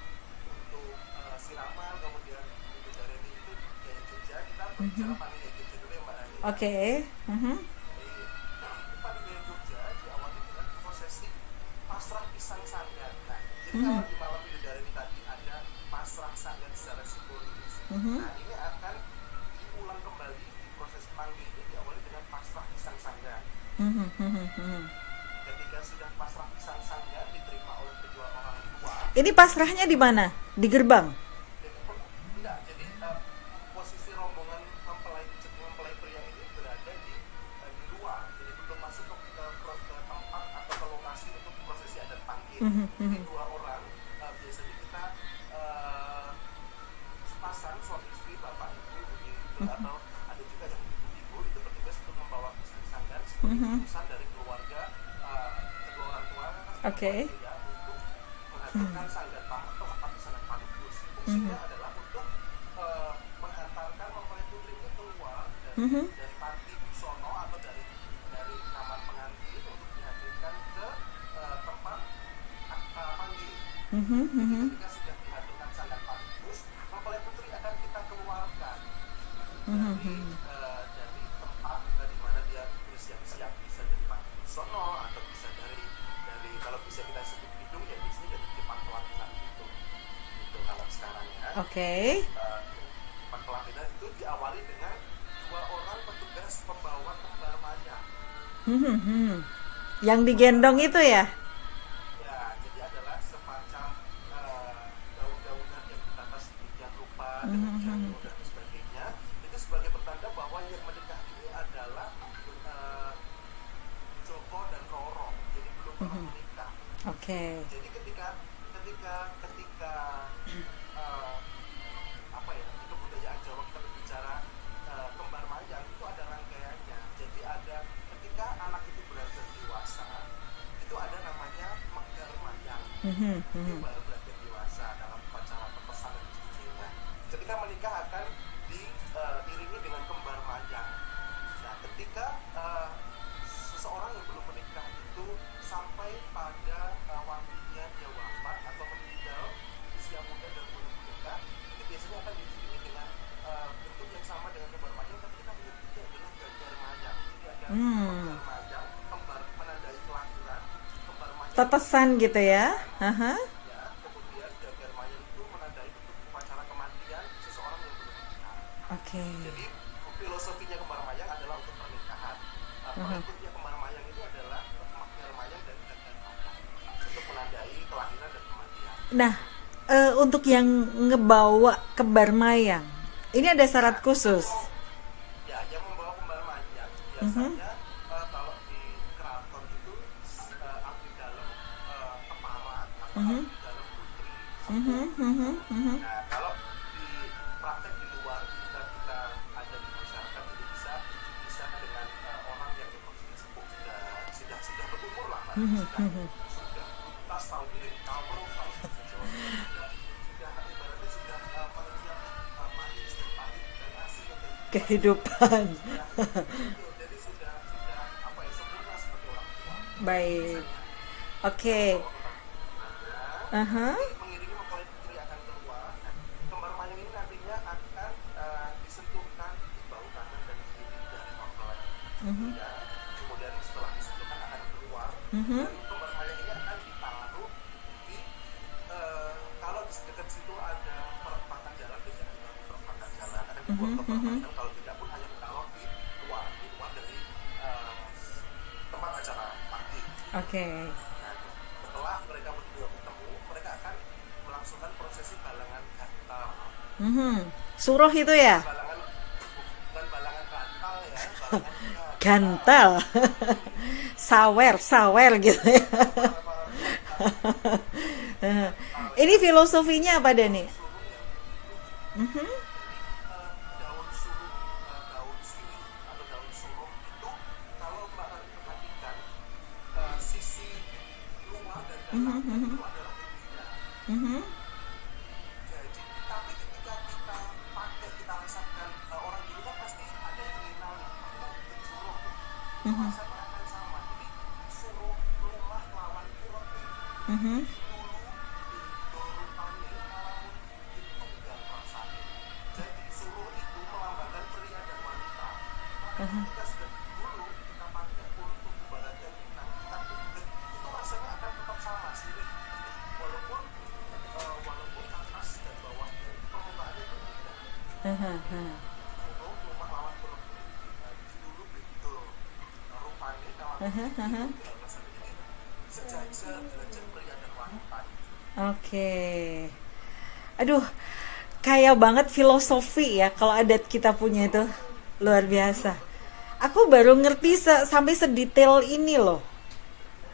untuk siraman, kemudian untuk dari itu dari Jogja, kita berbicara panggih dari Jogja dulu ya Mbak Rani. Oke. Panggih Jogja diawali dengan prosesi pasrah pisang sanggan. Nah, jadi kalau di malam bidadari tadi ada pasrah sanggan secara simbolis. Nah, ini akan diulang kembali di prosesi panggih ini diawali dengan pasrah pisang sanggan. Ketika sudah pasrah pisang sanggan diterima oleh kedua orang tua. Ini pasrahnya di mana? Di gerbang. Enggak, jadi posisi rombongan mempelai pria ini berada di luar, jadi belum masuk ke tempat atau ke lokasi untuk prosesi adat panggih. Jadi dua orang biasanya kita sepasang suami istri, bapak ibu begitu, atau ada juga yang ibu itu bertugas untuk membawa pisang sanggan sebagai utusan dari keluarga kedua orang tua. Oke. Untuk menghadirkan sanggan tamu atau apa sanggan panikus. Fungsinya adalah untuk menghantarkan mempelai putri itu keluar dari panti sono atau dari kamar pengantin untuk dihadirkan ke tempat panggih. Ketika sudah dihadirkan sanggan panikus, mempelai putri akan kita keluarkan dari tempat di mana dia bersiap-siap, bisa dari panti sono atau bisa dari kalau bisa kita sebut hidung ya biasanya dari depan pelaminan itu kalau sekarang ya. Oke. Depan pelaminan itu diawali dengan dua orang petugas pembawa kembar mayang. Yang digendong itu ya? Ya, jadi adalah semacam daun-daunan yang ditata sedemikian rupa dengan janur dan sebagainya. Itu sebagai pertanda bahwa yang menikah ini adalah Joko dan Roro, jadi belum pernah menikah. Oke. Jadi ketika apa ya, di kebudayaan Jawa kita berbicara kembar mayang itu ada rangkaiannya. Jadi ada ketika anak itu beranjak dewasa, itu ada namanya megar mayang. Itu baru beranjak dewasa dalam upacara pepesan dan sebagainya. Ketika menikah akan diiringi dengan kembar mayang. Nah, ketika seseorang yang belum menikah itu sampai pada waktunya dia wafat atau meninggal usia muda dan belum menikah, itu biasanya akan diiringi dengan bentuk yang sama dengan kembar mayang, tapi kita menyebutnya adalah gagar mayang. Jadi ada kembar mayang, kembar menandai kelahiran, kembar mayang Tetesan gitu ya? ya, kemudian gagar mayang itu menandai bentuk upacara kematian Oke. Jadi filosofinya kembar mayang adalah untuk pernikahan. Pengikutnya kembar mayang itu adalah kembar mayang dan gagal untuk menandai kelahiran dan kematian. Nah, untuk yang ngebawa kembar mayang, ini ada syarat khusus. Ya, yang membawa kembar mayang biasanya kalau di keraton itu abdi dalam keparat atau abdi dalam putri. Nah, kalau di praktek di luar kita ada di masyarakat itu bisa dengan orang yang berusia sepuh sudah berumur lah, sudah tuntas tahu diri tahu sudah ibaratnya sudah pengertian manis dan pahit dan asin Kehidupan. jadi sudah apa ya sempurna sebagai orang tua. Baik. Oke. Mengiringi mempelai putri akan keluar. Kembar mayang ini nantinya akan disentuhkan bahu kanan dan kiri dari mempelai. Ya, kemudian setelah disentuhkan akan keluar. Dan kembar mayang ini akan ditaruh di kalau di dekat situ ada perempatan jalan, biasanya ada perempatan jalan akan dibuang ke perempatan. Kalau tidak pun hanya ditaruh di luar dari tempat acara pagi. Oke. Setelah mereka berdua bertemu, mereka akan melangsungkan prosesi balangan gantal. Suruh itu ya? Bukan balangan gantal ya, balangan Gantal. Sawer gitu ya. Ini filosofinya apa Dani? daun suruh, daun sirih atau daun suruh itu kalau Mbak Rani perhatikan sisi luar dan dalam itu adalah berbeda. Jadi, tapi ketika kita pakai, kita rasakan orang dulu kan pasti ada yang kenal nih, aku bikin suruh tuh, rasanya akan sama. Jadi suruh rumah lawan pura dulu itu rupanya ngalamun itu tunggal rasanya. Jadi suruh itu melambangkan pria dan wanita. Maka ketika sudah dulu kita pakai untuk ibaratnya minang, kita tuntut, itu rasanya akan tetap sama sirih. Walaupun atas dan bawahnya itu permukaannya berbeda. Rumah lawan pura dulu begitu rupanya ngalamun itu rasanya. Jadi sejajar derajat pria dan wanita. Oke. Aduh, kaya banget filosofi ya kalau adat kita punya itu. Luar biasa. Aku baru ngerti sampai sedetail ini loh.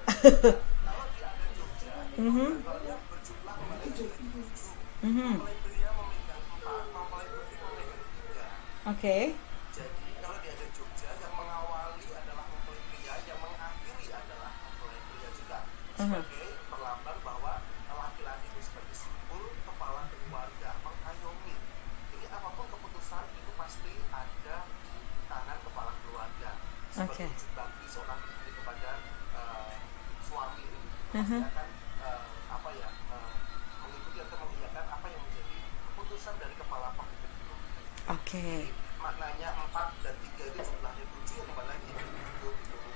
Kalau di adat Jogja, kalau yang berjumlah kembali jadi 7. Mempelai pria memegang 4, mempelai putri memegang 3. Oke. Jadi kalau di adat Jogja yang mengawali adalah mempelai pria, yang mengakhiri adalah mempelai pria juga. Sebagai perlambang bahwa laki-laki itu sebagai simbol kepala keluarga, mengayomi. Jadi apapun keputusan itu pasti ada di tangan kepala keluarga. Sebagai wujud bakti seorang istri kepada suami, pasti akan mengikuti atau mengiyakan apa yang menjadi keputusan dari kepala pemimpin itu. Oke. Maknanya 4 dan 3 itu jumlahnya 7, yang kembali lagi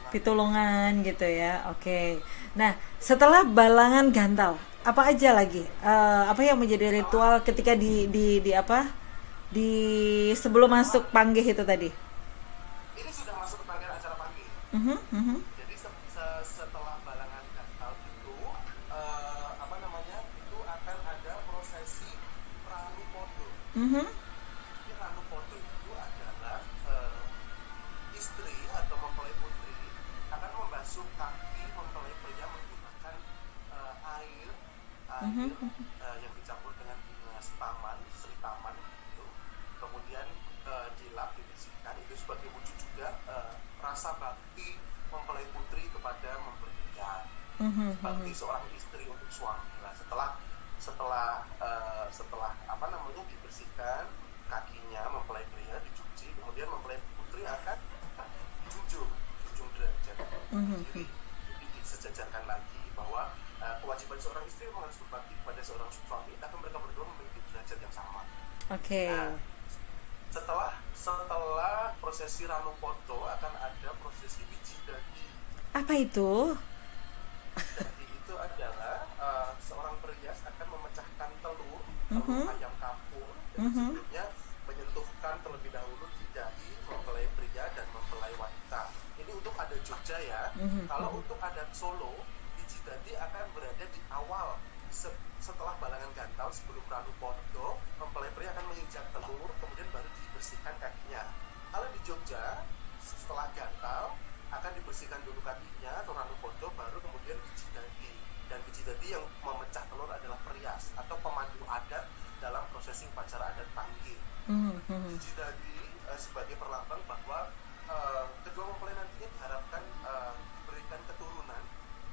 Pitulungan gitu ya. Oke. Nah, setelah balangan gantal, apa aja lagi? Apa yang menjadi ritual ketika di apa? Di sebelum masuk panggih itu tadi? ini sudah masuk ke rangkaian acara pagi. Jadi setelah balangan gantal itu itu akan ada prosesi ranu podo. Ini ranu podo itu adalah istri atau mempelai putri akan membasuh kaki mempelai pria menggunakan air yang dicampur dengan bunga setaman, sri taman gitu. Kemudian dilap, dibersihkan, itu sebagai wujud juga rasa bakti mempelai putri kepada mempelai pria. Bakti seorang istri untuk suami. Nah, setelah dibersihkan kakinya mempelai pria dicuci, kemudian mempelai putri akan dijunjung derajat. Jadi disejajarkan lagi bahwa kewajiban seorang istri memang harus berbakti kepada seorang suami, tapi mereka berdua memiliki derajat yang sama. Oke. Nah, setelah prosesi ranu podo akan ada prosesi wijidadi. Apa itu? Jadi itu adalah seorang perias akan memecahkan telur ayam kampung. Jadi sebelumnya menyentuhkan terlebih dahulu Kalau untuk adat Solo, biji dadi akan berada di awal setelah balangan gantal sebelum ranu podo, mempelai pria akan menginjak telur, kemudian baru dibersihkan kakinya. Kalau di Jogja, setelah gantal akan dibersihkan dulu kakinya atau ranu podo, baru kemudian biji dadi. Dan biji dadi yang memecah telur adalah perias atau pemandu adat dalam prosesi upacara adat panggih. Biji dadi sebagai perlambang bahwa kedua mempelai nantinya diharapkan diberikan keturunan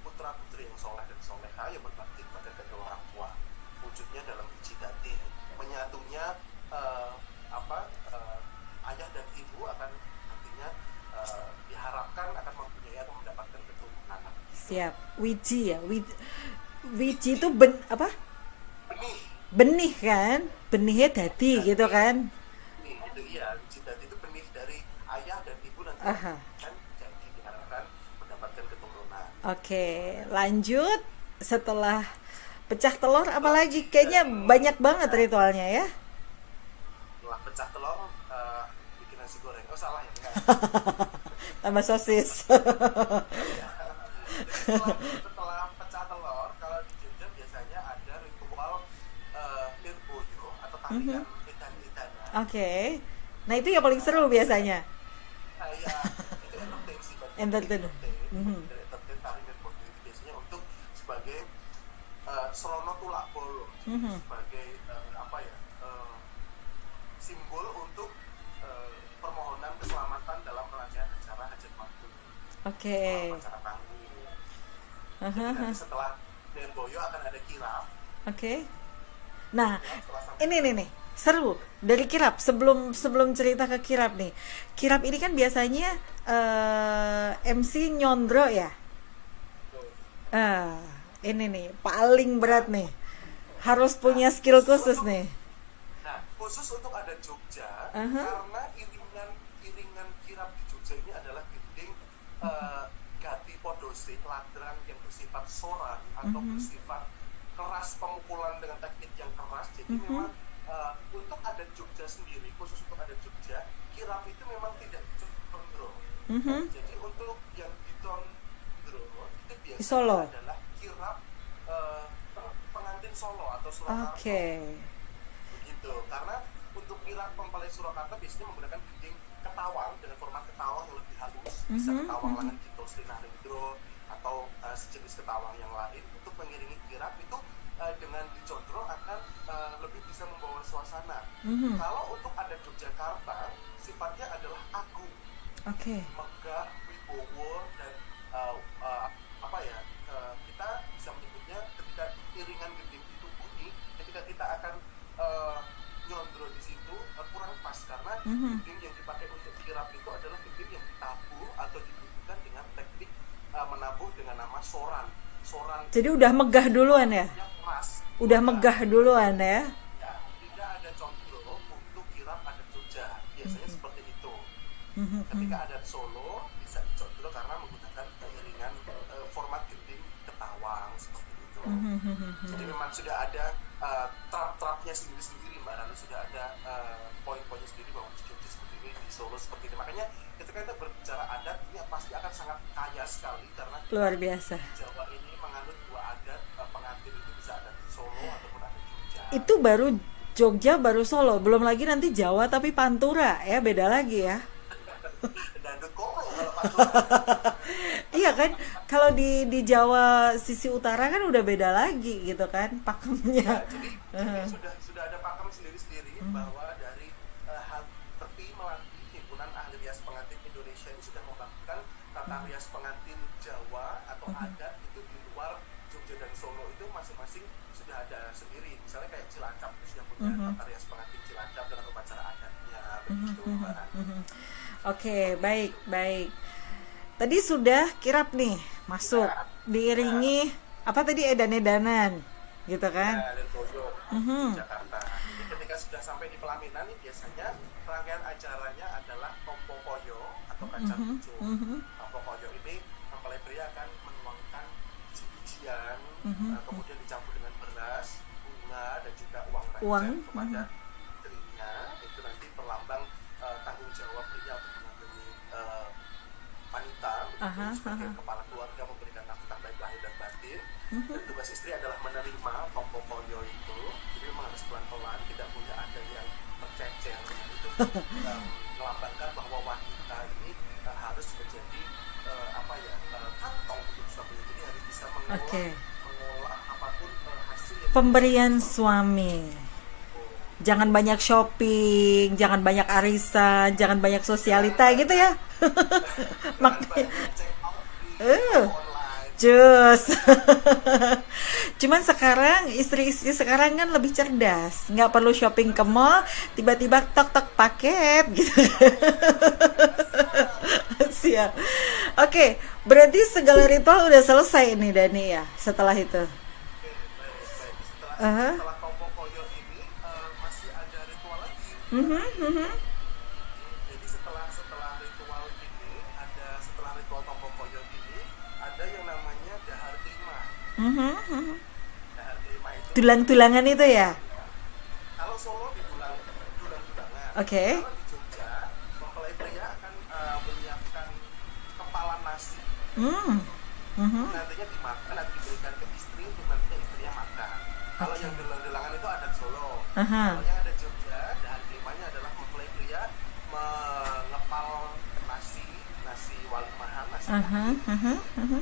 putra putri yang soleh dan soleha yang berbakti kepada kedua orang tua. Wujudnya dalam biji dadi, menyatunya ayah dan ibu akan nantinya diharapkan akan mempunyai atau mendapatkan keturunan. Siap. Wiji ya, wiji itu apa? Benih. Benih kan, benihnya dadi gitu kan. Itu iya, biji dadi itu benih dari ayah dan ibu nanti kan jadi diharapkan mendapatkan keturunan. Oke, lanjut. Setelah pecah telur apalagi? Kayaknya banyak banget ritualnya ya. Setelah pecah telur bikin nasi goreng. Oh salah ya, enggak. Tambah sosis. Setelah pecah telur, kalau di Jogja biasanya ada ritual lirboyo atau tarian edan-edanan. Oke. Nah itu yang paling seru biasanya. Iya, itu entertain sih. Entertain. Entertain tari lirboyo itu biasanya untuk sebagai srono tulak bolo, sebagai simbol untuk permohonan keselamatan dalam rangkaian acara hajat mabrur. Oke. Acara panggung. Nanti setelah lirboyo akan ada kirap. Oke. Nah, ini nih seru dari kirap. Sebelum cerita ke kirap nih, kirap ini kan biasanya MC nyondro ya. Ini nih paling berat nih, harus punya skill khusus nih. Nah, khusus untuk adat Jogja, karena iringan kirap di Jogja ini adalah gending gati podose, ladrang yang bersifat soran atau bersifat keras, pemukulan dengan teknik yang keras. Jadi memang untuk adat Jogja sendiri, khusus untuk adat Jogja, kirap itu memang tidak ditondro. Jadi untuk yang ditondro itu biasanya Solo adalah kirap pengantin Solo atau Surakarta. Begitu. Karena untuk kirap mempelai Surakarta biasanya menggunakan gending ketawang dengan format ketawang yang lebih halus, bisa ketawang langan gitu, Srinarendro atau sejenis ketawang yang lain. Untuk mengiringi kirap itu dengan dicondro akan lebih bisa membawa suasana. Kalau untuk adat Yogyakarta sifatnya adalah agung, megah, wibowo, dan kita bisa menyebutnya ketika iringan gending itu bunyi, ketika kita akan nyondro di situ kurang pas karena gending yang dipakai untuk kirap itu adalah gending yang ditabuh atau dibunyikan dengan teknik menabuh dengan nama soran. Jadi udah megah duluan ya? Udah megah duluan ya? Tidak ada condro untuk kirap adat Jogja, biasanya seperti itu. Ketika adat Solo bisa dicondro karena menggunakan iringan format gending ketawang seperti itu. Jadi memang sudah ada trap-trapnya sendiri-sendiri, Mbak Rani, sudah ada poin-poinnya sendiri bahwa di Jogja seperti ini, di Solo seperti ini. Makanya ketika kita berbicara adat, ini pasti akan sangat kaya sekali karena luar biasa. Jawa ini menganut dua adat, pengantin itu bisa adat Solo ataupun adat Jogja. Itu baru Jogja, baru Solo, belum lagi nanti Jawa tapi Pantura ya, beda lagi ya. Dandut koro kalau Pantura. Iya kan, kalau di Jawa sisi utara kan udah beda lagi gitu kan pakemnya. Jadi sudah ada pakem sendiri-sendiri bahwa dari Tepi Melati, Himpunan Ahli Rias Pengantin Indonesia ini sudah melakukan tata rias pengantin Jawa atau adat itu di luar Jogja dan Solo itu masing-masing sudah ada sendiri. Misalnya kayak Cilacap itu sudah punya tata rias pengantin Cilacap dengan upacara adatnya begitu, Mbak. Oke, baik. Tadi sudah kirap nih masuk, diiringi apa tadi, edan-edanan gitu kan? Jakarta. Jadi ketika sudah sampai di pelaminan nih biasanya rangkaian acaranya adalah tompo koyo atau kacar kucing. Tompo koyo ini mempelai pria akan menuangkan biji-bijian, kemudian dicampur dengan beras, bunga dan juga uang receh kepada istrinya. Itu nanti perlambang tanggung jawab pria untuk mengambil wanita Aha, sebagai aha. kepala keluarga memberikan nafkah baik lahir dan batin. Dan tugas istri adalah menerima tompo koyo itu. Jadi memang harus pelan-pelan, tidak boleh ada yang tercecer. Itu melambangkan bahwa wanita ini harus menjadi kantong untuk suami. Jadi harus bisa Oke. mengolah apapun hasil yang Pemberian suami. Jangan banyak shopping, jangan banyak arisan, jangan banyak sosialita gitu ya. Makanya check out di eh online. Cus. Cuman sekarang istri-istri sekarang kan lebih cerdas, nggak perlu shopping ke mall, tiba-tiba tok paket gitu. Siap. Oke, berarti segala ritual udah selesai nih Dani ya setelah itu. Aha. Setelah tompo koyo ini masih ada ritual lagi. Mhm. Jadi setelah ritual ini setelah ritual tompo koyo ini ada yang namanya dahar kelima. Mhm. Dahar kelima itu Tulang-tulangan itu ya. kalau Solo di tulang-tulangan. Oke. Kalau di Jogja mempelai pria akan menyiapkan kepala nasi. Mhm. Nantinya dimakan atau diberikan ke istri untuk nantinya istrinya makan. Kalau yang gelang-gelangan itu adat Solo. Aha. Kalau yang ada Jogja, dahar kelimanya adalah mempelai pria mengepal nasi walimahan, nasi Aha. Aha. Aha.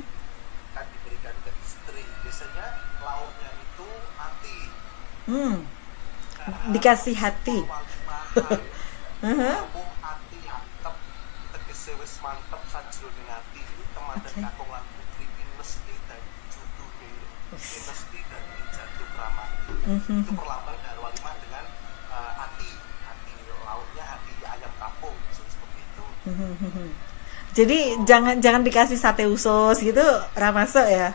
akan diberikan ke istri. Biasanya lauknya itu hati. Dikasih hati. Walimahan, Aha. ngomong hati antep, tegese wis mantep sajroning ati. Temanten kakung lan putri pinesti dan judune, pinesti dan jatuh pramati. Itu perlambang dari walimah dengan hati lauknya hati ayam kampung seperti itu. Jadi jangan dikasih sate usus gitu, ramasuk ya.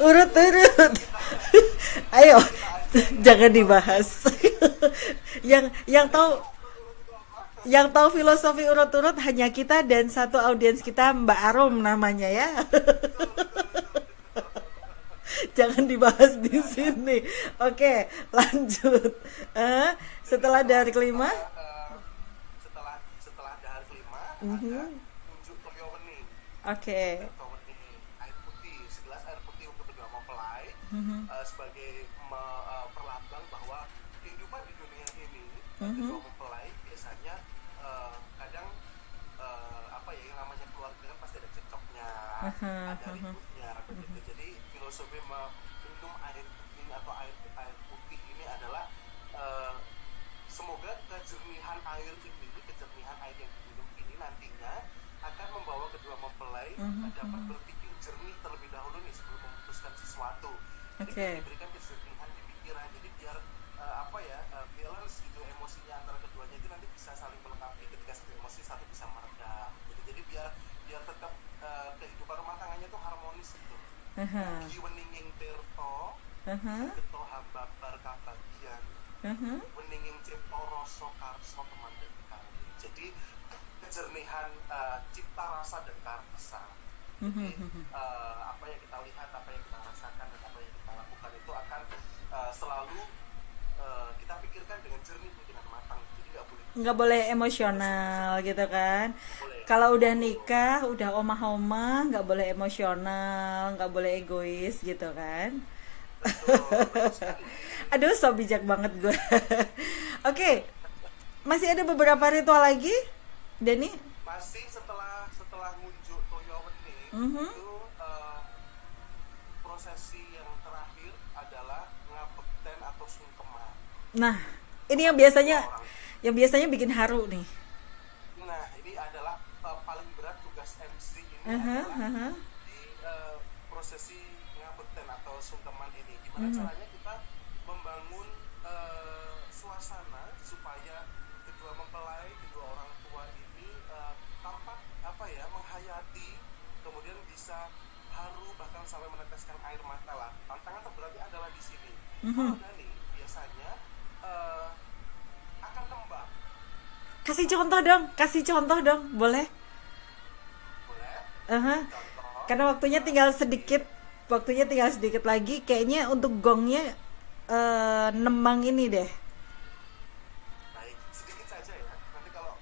Urut-urut. Ayo, jangan dibahas. yang tahu filosofi urut-urut hanya kita dan satu audiens kita, Mbak Arum namanya ya. Jangan dibahas di sini. Oke, lanjut. Setelah dari kelima, setelah dahar kelima ada unjuk toyo wening. oke. Toyo wening air putih, segelas air putih untuk kedua mempelai sebagai perlambang bahwa kehidupan di dunia ini kedua mempelai biasanya kadang yang namanya keluarga kan pasti ada cekcoknya, ada ributnya begitu. Jadi filosofi minum air putih atau air putih ini adalah semoga kejernihan air yang diminum ini nantinya akan membawa kedua mempelai dapat berpikir jernih terlebih dahulu nih sebelum memutuskan sesuatu. Jadi Oke. diberikan kejernihan di pikiran. Jadi biar balance gitu emosinya antara keduanya itu nanti bisa saling melengkapi. Ketika satu emosi satu bisa meredam. Jadi biar tetap kehidupan rumah tangganya itu harmonis gitu. Mugi weninging tirta, keto hamba barkabagian. Weninging cipta rasa karsa temanten kali. Jadi kejernihan cipta rasa dan karsa. Jadi apa yang kita lihat, apa yang kita rasakan dan apa yang kita lakukan itu akan selalu kita pikirkan dengan jernih, dengan matang. Jadi Nggak boleh emosional gitu kan. Kalau udah nikah, udah omah-omah, nggak boleh emosional, nggak boleh egois gitu kan. Aduh, so bijak banget gue. Oke, masih ada beberapa ritual lagi, Dani? masih setelah ngunjuk toyo wening itu prosesi yang terakhir adalah ngabekten atau sungkeman. Nah, ini yang biasanya bikin haru nih. Nah, ini adalah paling berat tugas MC ini adalah di prosesi ngabekten atau sungkeman ini. Gimana caranya kita membangun suasana supaya kedua mempelai, kedua orang tua ini tampak menghayati, kemudian bisa haru bahkan sampai meneteskan air mata lah. Tantangan terberatnya adalah di sini. Kalau Dani biasanya akan kembang. Kasih contoh dong, boleh? Karena waktunya tinggal sedikit lagi. Kayaknya untuk gongnya nembang ini deh. Baik, sedikit saja ya. Nanti kalau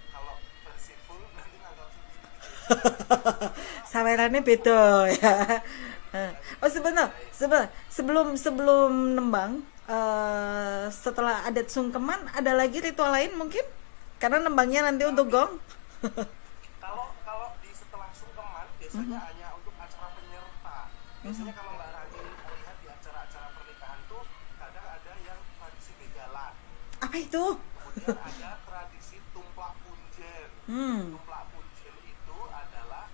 versi full nanti nangkap Sawerannya beda ya. Oh sebelum sebelum nembang, setelah adat sungkeman ada lagi ritual lain mungkin? Karena nembangnya nanti untuk gong. Kalau di setelah sungkeman biasanya hanya untuk acara penyerta. Biasanya kalau Mbak Rani lihat di acara-acara pernikahan tuh kadang ada yang tradisi begalan. Apa itu? Kemudian ada tradisi tumplak punjen. Tumplak punjen itu adalah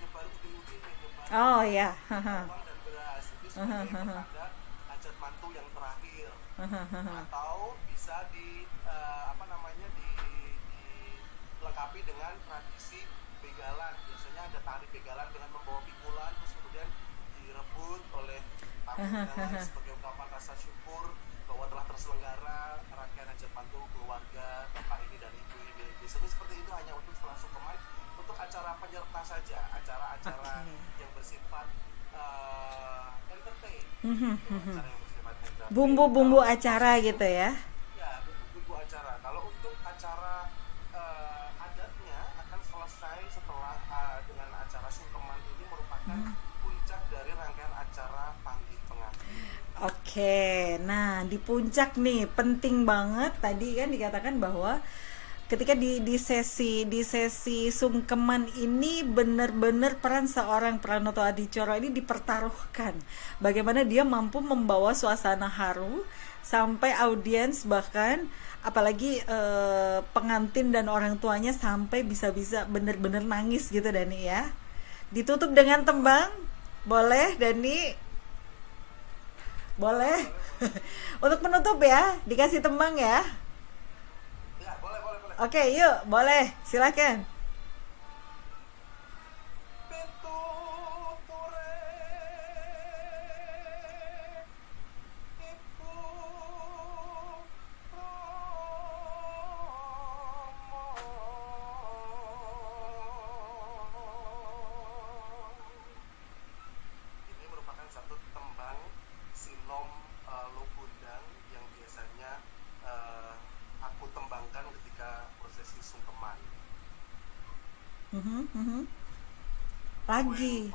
nyebar ubi-ubi nih, nyebar Oh ya. uang dan beras. Itu sebagai pertanda hajat mantu yang terakhir. Atau bisa dilengkapi dengan tradisi begalan. Biasanya ada tari begalan dengan membawa pikulan, terus kemudian direbut oleh tamu undangan sebagai ungkapan rasa syukur bahwa telah terselenggara rangkaian hajat mantu keluarga bapak ini dan ibu ini. Biasanya seperti itu hanya untuk setelah sungkeman, untuk acara penyerta saja, acara-acara yang bersifat entertain. Acara yang bersifat entertain. Bumbu-bumbu acara gitu ya. Ya, bumbu acara. Kalau untuk acara adatnya akan selesai setelah dengan acara sungkeman ini merupakan puncak dari rangkaian acara panggih pengantin. Oke, nah di puncak nih penting banget tadi kan dikatakan bahwa ketika di sesi sungkeman ini benar-benar peran seorang Pranoto Adicoro ini dipertaruhkan. Bagaimana dia mampu membawa suasana haru sampai audiens, bahkan apalagi pengantin dan orang tuanya sampai bisa-bisa benar-benar nangis gitu Dani ya. Ditutup dengan tembang, boleh Dani? Boleh. Untuk penutup ya, dikasih tembang ya. Ya, boleh. Oke, yuk, boleh. Silakan. Ini merupakan satu tembang sinom logundang yang biasanya aku tembangkan ketika prosesi sungkeman. Lagi.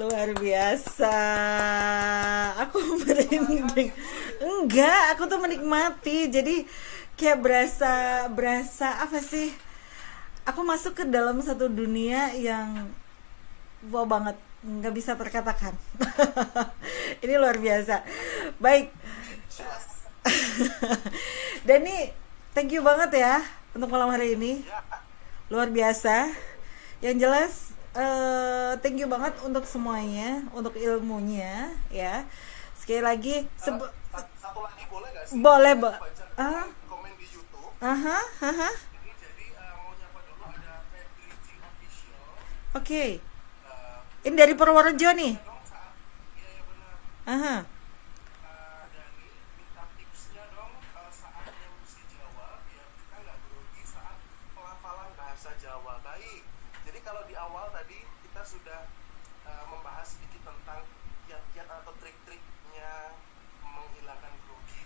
Luar biasa. Aku merinding. Enggak, aku tuh menikmati. Jadi kayak berasa apa sih? Aku masuk ke dalam satu dunia yang wow banget, nggak bisa terkatakan. Ini luar biasa. Baik. Dani, thank you banget ya untuk malam hari ini. Luar biasa. Yang jelas thank you banget untuk semuanya, untuk ilmunya ya. Sekali lagi satu lagi boleh nggak sih? Boleh, komen di YouTube. Jadi mau nyapa dulu ada Febri Official. Oke. Ini dari Purworejo nih. Aha. Dani minta tipsnya dong saat MC Jawa biar kita nggak grogi saat pelafalan bahasa Jawa. Baik, jadi kalau di awal tadi kita sudah membahas sedikit tentang kiat-kiat atau trik-triknya menghilangkan grogi.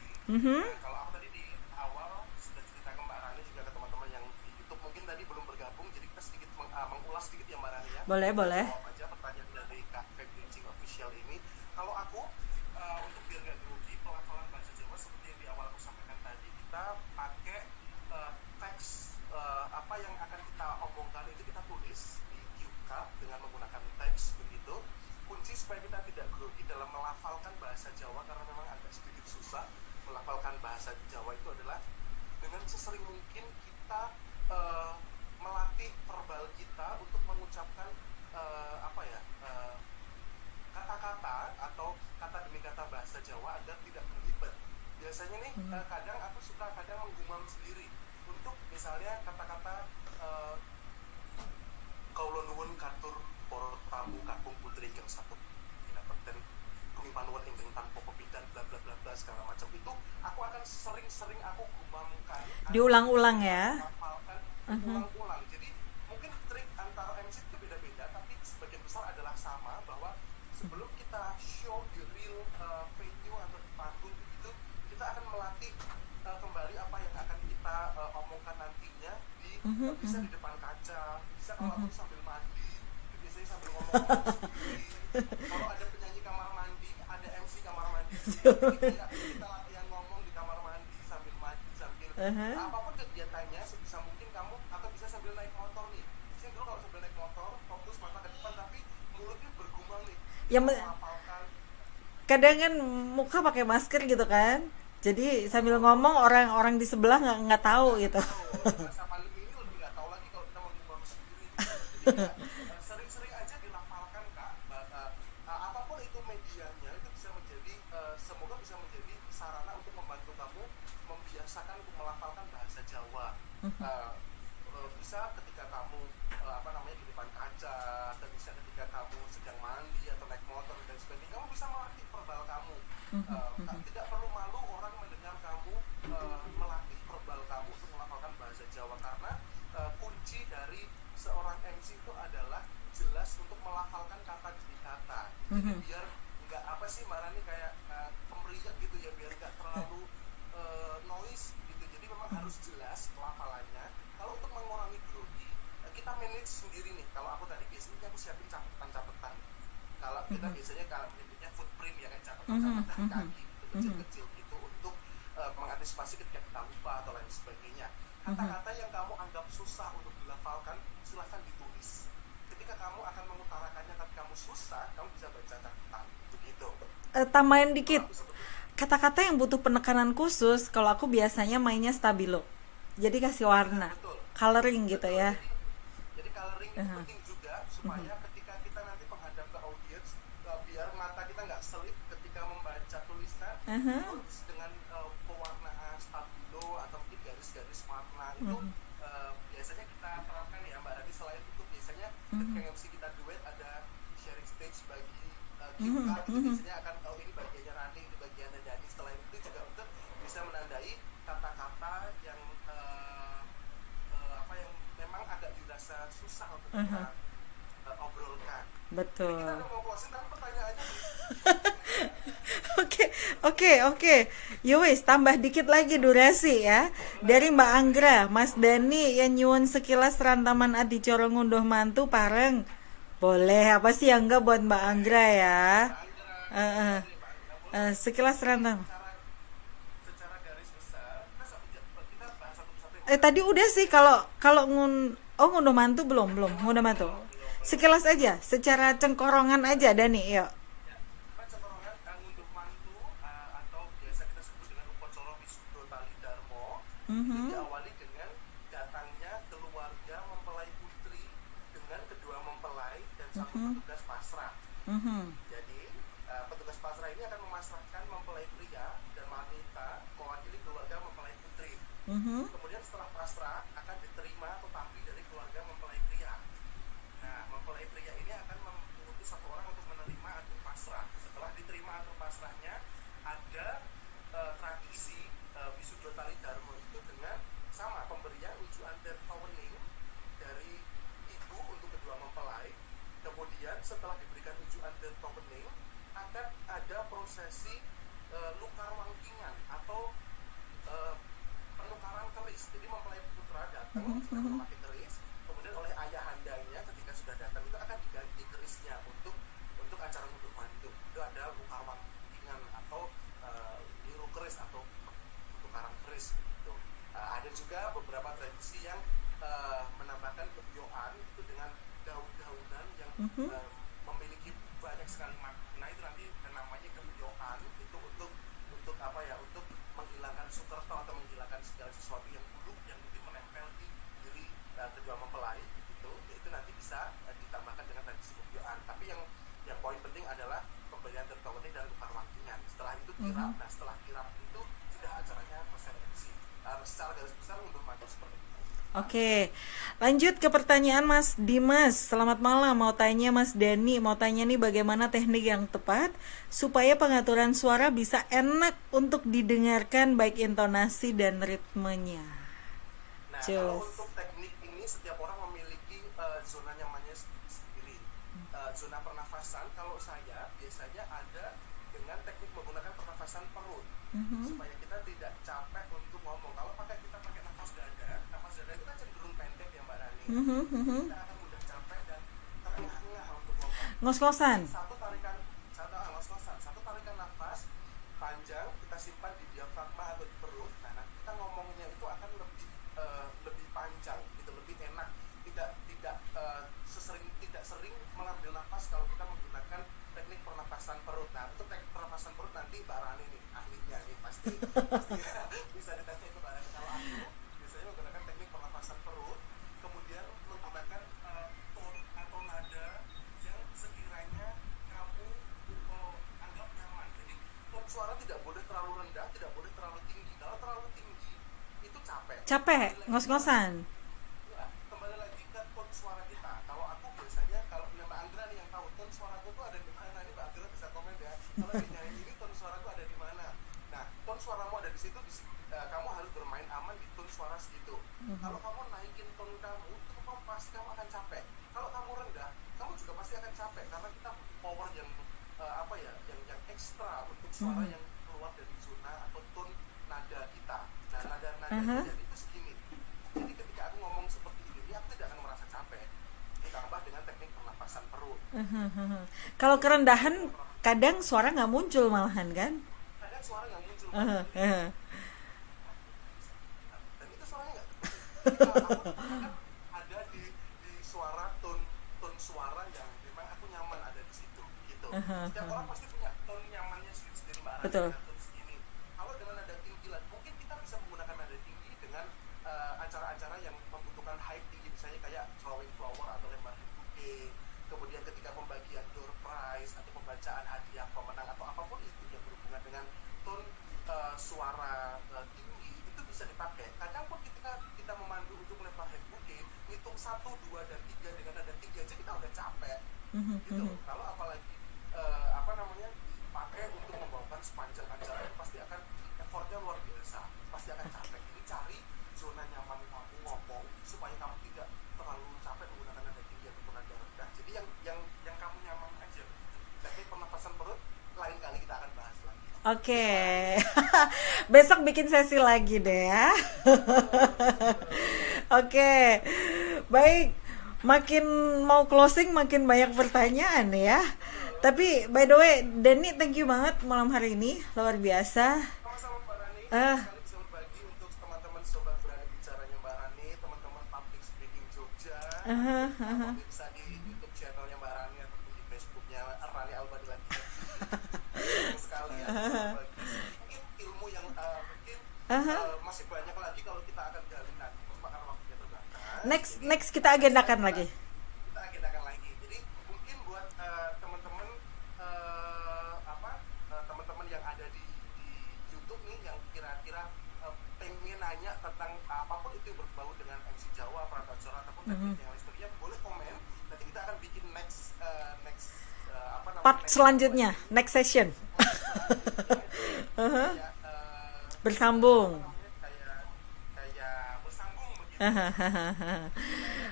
Kalau aku tadi di awal sudah cerita ke Mbak Rani juga ke teman-teman yang di YouTube mungkin tadi belum bergabung, jadi kita sedikit mengulas sedikit ya Mbak Rani ya. Boleh. Jawab aja pertanyaan dari Kak Feb Bridging Official ini. Kalau aku untuk biar nggak grogi pelafalan bahasa Jawa seperti yang di awal aku sampaikan tadi, kita pakai teks apa yang akan kita omongkan itu kita tulis di cue card dengan menggunakan teks begitu. Kunci supaya kita tidak grogi dalam melafalkan bahasa Jawa karena memang agak sedikit susah melafalkan bahasa Jawa itu adalah dengan sesering mungkin kita melatih verbal kita untuk mengucapkan kata-kata atau kata demi kata bahasa Jawa agar tidak berlibat. Biasanya nih kadang aku suka menggumam sendiri untuk misalnya kata-kata kaula nuwun katur para tamu kakung putri yang satu dinapeten kumi panuwun ingkang tanpa pepidan bla bla bla bla segala macam itu aku akan sering-sering aku gumamkan. Diulang-ulang ya. Ulang-ulang. Jadi mungkin trik antara MC itu beda-beda, tapi sebagian besar adalah sama bahwa sebelum kita show di real venue atau di panggung itu kita akan melatih kembali apa yang akan kita omongkan nantinya di bisa di depan kaca, bisa kalau aku sambil mandi, biasanya sambil ngomong sendiri. Kalau ada penyanyi kamar mandi, ada MC kamar mandi, kita latihan ngomong di kamar mandi sambil mandi sambil apapun kegiatannya sebisa mungkin kamu atau bisa sambil naik motor nih. Saya dulu kalau sambil naik motor fokus mata ke depan tapi mulutnya bergumam nih. Kadang kan muka pakai masker gitu kan, jadi sambil ngomong orang di sebelah nggak tahu gitu. Masa pandemi ini lebih nggak tahu lagi kalau kita menggumam sendiri. Jadi sering-sering aja dilafalkan Kak. Apapun itu medianya itu bisa menjadi semoga bisa menjadi sarana untuk membantu kamu membiasakan untuk melafalkan bahasa Jawa. Bisa ketika kamu di depan kaca, atau bisa ketika kamu sedang mandi atau naik motor dan sebagainya, kamu bisa melatih verbal kamu. Tidak perlu malu orang mendengar kamu melatih verbal kamu untuk melafalkan bahasa Jawa karena kunci dari seorang MC itu adalah jelas untuk melafalkan kata demi kata. Jadi biar nggak Mbak Rani kayak pemeriak gitu ya, biar nggak terlalu noise gitu. Jadi memang harus jelas pelafalannya. Kalau untuk mengurangi grogi, kita manage sendiri nih. Kalau aku tadi biasanya aku siapin catatan. Kalau kita biasanya kalau menyebutnya footprint ya, kayak catatan kaki gitu, kecil-kecil gitu untuk mengantisipasi ketika kita lupa atau lain sebagainya. Kata-kata yang kamu anggap susah untuk dilafalkan, silahkan ditulis. Ketika kamu akan mengutarakannya tapi kamu susah, kamu bisa baca catatan begitu. Tambahin dikit, kata-kata yang butuh penekanan khusus, kalau aku biasanya mainnya stabilo, jadi kasih warna, coloring gitu ya. Jadi coloring itu penting juga supaya ketika kita nanti menghadap ke audiens, biar mata kita nggak selip ketika membaca tulisan, terus dengan pewarnaan stabilo atau mungkin garis-garis warna itu biasanya kita terapkan ya Mbak Rani. Selain itu biasanya ketika MC kita duet ada sharing stage bagi kita, itu biasanya akan ini bagiannya Rani, ini bagiannya Dani. Setelah itu juga untuk bisa menandai kata-kata yang yang memang agak dirasa susah untuk kita obrolkan. Betul. Jadi kita udah mau closing tapi pertanyaannya Oke. Yowis, tambah dikit lagi durasi ya. Dari Mbak Anggra, Mas Dani yang nyuwun sekilas rantaman adicara ngunduh mantu pareng. Boleh, apa sih yang enggak buat Mbak Anggra ya? Sekilas rantaman. secara garis besar kita bahas satu-satu. Tadi udah sih kalau ngunduh mantu belum ngunduh mantu. Sekilas aja, secara cengkorongan aja Dani, yuk. Cengkorongan ngunduh mantu atau biasa kita sebut dengan upacara wisuda tali darmo. Diawali dengan datangnya keluarga mempelai putri dengan kedua mempelai dan satu petugas pasrah. Jadi petugas pasrah ini akan memasrahkan mempelai pria dan wanita mewakili keluarga mempelai putri. Kemudian setelah pasrah akan diterima tetapi dari keluarga mempelai pria. Nah, mempelai pria ini akan mengutus satu orang untuk menerima atau pasrah. Setelah diterima atau pasrah memakai keris, kemudian oleh ayahandanya ketika sudah datang itu akan diganti kerisnya untuk acara ngunduh mantu. Itu ada bukar wangkingan atau niru keris atau tukaran keris gitu. Ada juga beberapa tradisi yang menambahkan kebioan itu dengan daun-daunan yang memiliki banyak sekali makna. Itu nanti namanya kebioan itu untuk apa ya, untuk menghilangkan sukerto atau menghilangkan segala sesuatu yang buruk yang mungkin menempel di diri kedua mempelai gitu. Itu nanti bisa ditambahkan dengan tradisi kebioan. Tapi yang poin penting adalah pemberian tertawani dan tukar wangkingan. Setelah itu kirap. Nah setelah kirap itu sudah acaranya resepsi. Secara garis besar untuk mantu seperti itu. Oke, lanjut ke pertanyaan Mas Dimas. Selamat malam, mau tanya Mas Dani, mau tanya nih bagaimana teknik yang tepat supaya pengaturan suara bisa enak untuk didengarkan baik intonasi dan ritmenya. Nah, kalau untuk teknik ini setiap orang memiliki zona nyamannya sendiri. Zona pernafasan kalau saya biasanya ada dengan teknik menggunakan pernafasan perut supaya kita tidak capek untuk ngomong. Kalau kita pakai nafas dada itu kan cenderung pendek ya Mbak Rani. Kita akan mudah capek dan terengah-engah untuk ngomong. Ngos-ngosan. Satu tarikan nafas panjang kita simpan di diafragma atau di perut. Nah, nanti kita ngomongnya itu akan lebih panjang gitu, lebih enak. Tidak sering mengambil nafas kalau kita menggunakan teknik pernapasan perut. Nah, untuk teknik pernapasan perut nanti Mbak Rani nih ahlinya nih pasti bisa ditanya ke Mbak Rani. Kalau aku biasanya menggunakan teknik pernapasan perut, kemudian menggunakan tone atau nada yang sekiranya kamu anggap nyaman. Jadi tone suara tidak boleh terlalu rendah, tidak boleh terlalu tinggi. Kalau terlalu tinggi itu capek. Ngos-ngosan. Kembali lagi ke tone suara kita. Kalau aku biasanya, kalau Mbak Anggra nih yang tahu tone suaraku tuh ada di mana, ini Mbak Anggra bisa komen ya. Kalau dinyanyi ini tone suaraku ada di mana. Nah, tone suaramu ada di situ, kamu harus bermain aman di tone suara segitu. Kalau kamu naikin tone kamu, itu pasti kamu akan capek. Kalau kamu rendah, kamu juga pasti akan capek karena kita butuh power yang yang ekstra untuk suara yang keluar dari zona atau tone nada kita. Nah, nada itu segini. Jadi ketika aku ngomong seperti ini, aku tidak akan merasa capek. Ditambah dengan teknik pernapasan perut. Kalau kerendahan kadang suara nggak muncul malahan kan? Kadang suara nggak muncul. Dan itu suaranya nggak ada di suara tone suara yang memang aku nyaman ada di situ gitu. Setiap orang pasti punya tone nyamannya sendiri Mbak Rani. Betul. Kalau dengan nada tinggi, mungkin kita bisa menggunakan nada tinggi dengan acara-acara yang membutuhkan high tinggi, misalnya kayak throwing flower atau lempar bouquet. Kemudian ketika pembagian door prize atau pembacaan hadiah pemenang atau apapun itu yang berhubungan dengan tone suara tinggi itu bisa dipakai. Kadang pun ketika kita memandu untuk lempar bouquet, hitung 1, 2, dan 3 dengan nada tinggi aja kita udah capek. Gitu. Kalau apalagi dipakai untuk membawakan sepanjang acara pasti akan effortnya luar biasa, pasti akan capek. Jadi cari zona nyaman kamu ngomong supaya kamu tidak terlalu capek menggunakan nada tinggi ataupun nada rendah. Jadi yang kamu nyaman aja. Teknik pernapasan perut lain kali kita akan bahas lagi. Oke. Besok bikin sesi lagi deh ya. Oke. Baik. Makin mau closing makin banyak pertanyaan ya. Tapi by the way, Dani thank you banget malam hari ini, luar biasa. Sama-sama Mbak Rani. Sekali bisa berbagi untuk teman-teman sobat berani bicaranya Mbak Rani, teman-teman public speaking Jogja. Bisa di YouTube channelnya Mbak Rani ataupun di Facebooknya Rani Albani lagi. Sekali ya. Mungkin ilmu yang mungkin masih banyak lagi kalau kita akan gali nanti. Karena waktunya terbatas. Next kita agendakan lagi. Kita agendakan lagi. Jadi mungkin buat teman-teman teman-teman yang ada di YouTube nih yang kira-kira pengen nanya tentang apapun itu yang berbau dengan MC Jawa, perangkat suara ataupun teknik yang lain sebagainya, boleh komen. Nanti kita akan bikin next part selanjutnya, next session. Bersambung. Kayak bersambung begitu.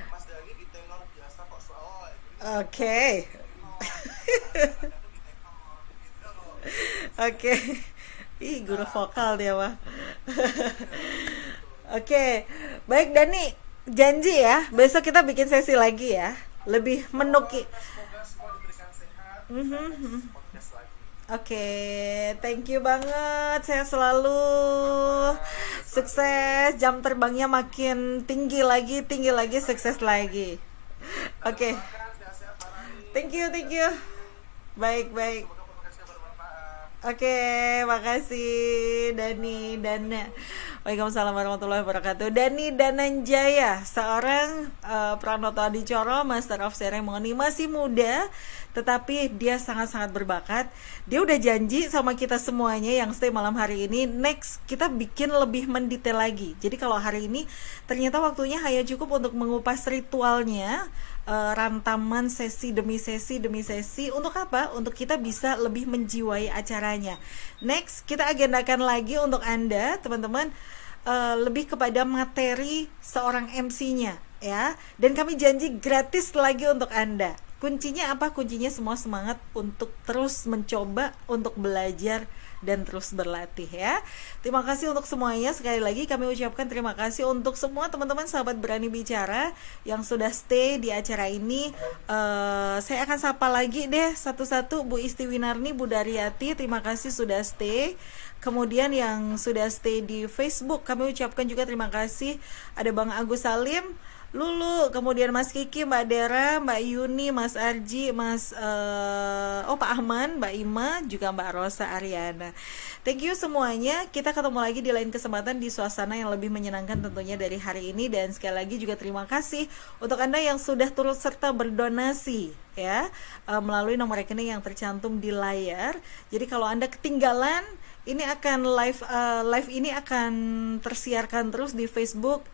Mas Dani di tenor biasa kok soal. Oke. Oke. Ih, guru vokal dia mah. Oke. Baik Dani, janji ya, besok kita bikin sesi lagi ya, lebih menuki. Semoga semua diberikan sehat. Podcast lagi. Oke, thank you banget. Saya selalu sukses, jam terbangnya makin tinggi lagi, sukses lagi. Oke. Thank you. Baik. Oke, makasih Dani Dana. Waalaikumsalam warahmatullahi wabarakatuh. Dani Dananjaya, seorang Pranoto Adicoro, Master of Ceremony, masih muda, tetapi dia sangat-sangat berbakat. Dia udah janji sama kita semuanya yang stay malam hari ini, next kita bikin lebih mendetail lagi. Jadi kalau hari ini ternyata waktunya hanya cukup untuk mengupas ritualnya, rantaman sesi demi sesi. Untuk apa? Untuk kita bisa lebih menjiwai acaranya. Next kita agendakan lagi untuk Anda teman-teman, lebih kepada materi seorang MC-nya ya. Dan kami janji gratis lagi untuk Anda. Kuncinya apa? Kuncinya semua semangat untuk terus mencoba, untuk belajar dan terus berlatih ya. Terima kasih untuk semuanya. Sekali lagi kami ucapkan terima kasih untuk semua teman-teman sahabat Berani Bicara yang sudah stay di acara ini. Saya akan sapa lagi deh satu-satu. Bu Isti Winarni, Bu Daryati, terima kasih sudah stay. Kemudian yang sudah stay di Facebook, kami ucapkan juga terima kasih. Ada Bang Agus Salim, Lulu, kemudian Mas Kiki, Mbak Dera, Mbak Yuni, Mas Arji, Pak Ahman, Mbak Ima, juga Mbak Rosa Ariana. Thank you semuanya. Kita ketemu lagi di lain kesempatan di suasana yang lebih menyenangkan tentunya dari hari ini. Dan sekali lagi juga terima kasih untuk Anda yang sudah turut serta berdonasi ya, melalui nomor rekening yang tercantum di layar. Jadi kalau Anda ketinggalan, ini akan live ini akan tersiarkan terus di Facebook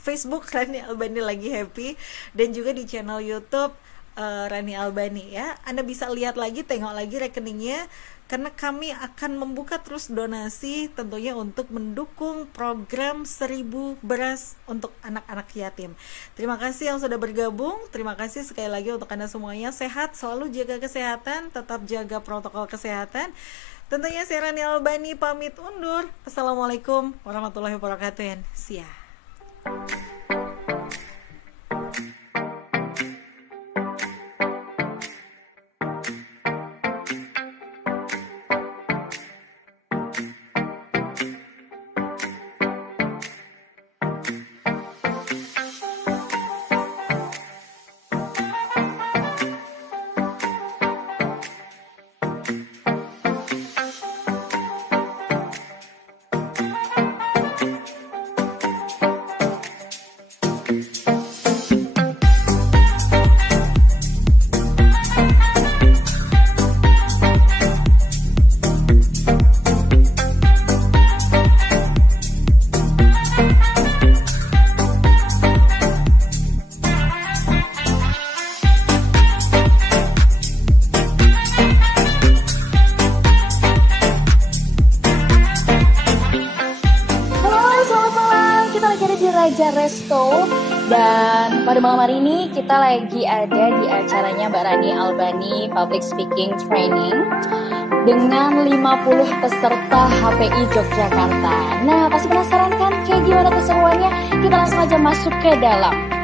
Facebook Rani Albani Lagi Happy, dan juga di channel YouTube Rani Albani ya. Anda bisa lihat lagi, tengok lagi rekeningnya, karena kami akan membuka terus donasi tentunya untuk mendukung program 1000 beras untuk anak-anak yatim. Terima kasih yang sudah bergabung. Terima kasih sekali lagi untuk Anda semuanya. Sehat, selalu jaga kesehatan, tetap jaga protokol kesehatan. Tentunya saya Rani Albani pamit undur. Assalamualaikum warahmatullahi wabarakatuh. Siap. Raja Resto, dan pada malam hari ini kita lagi ada di acaranya Mbak Rani Albani Public Speaking Training dengan 50 peserta HPI Yogyakarta. Nah, pasti penasaran kan kayak gimana keseruannya? Kita langsung aja masuk ke dalam.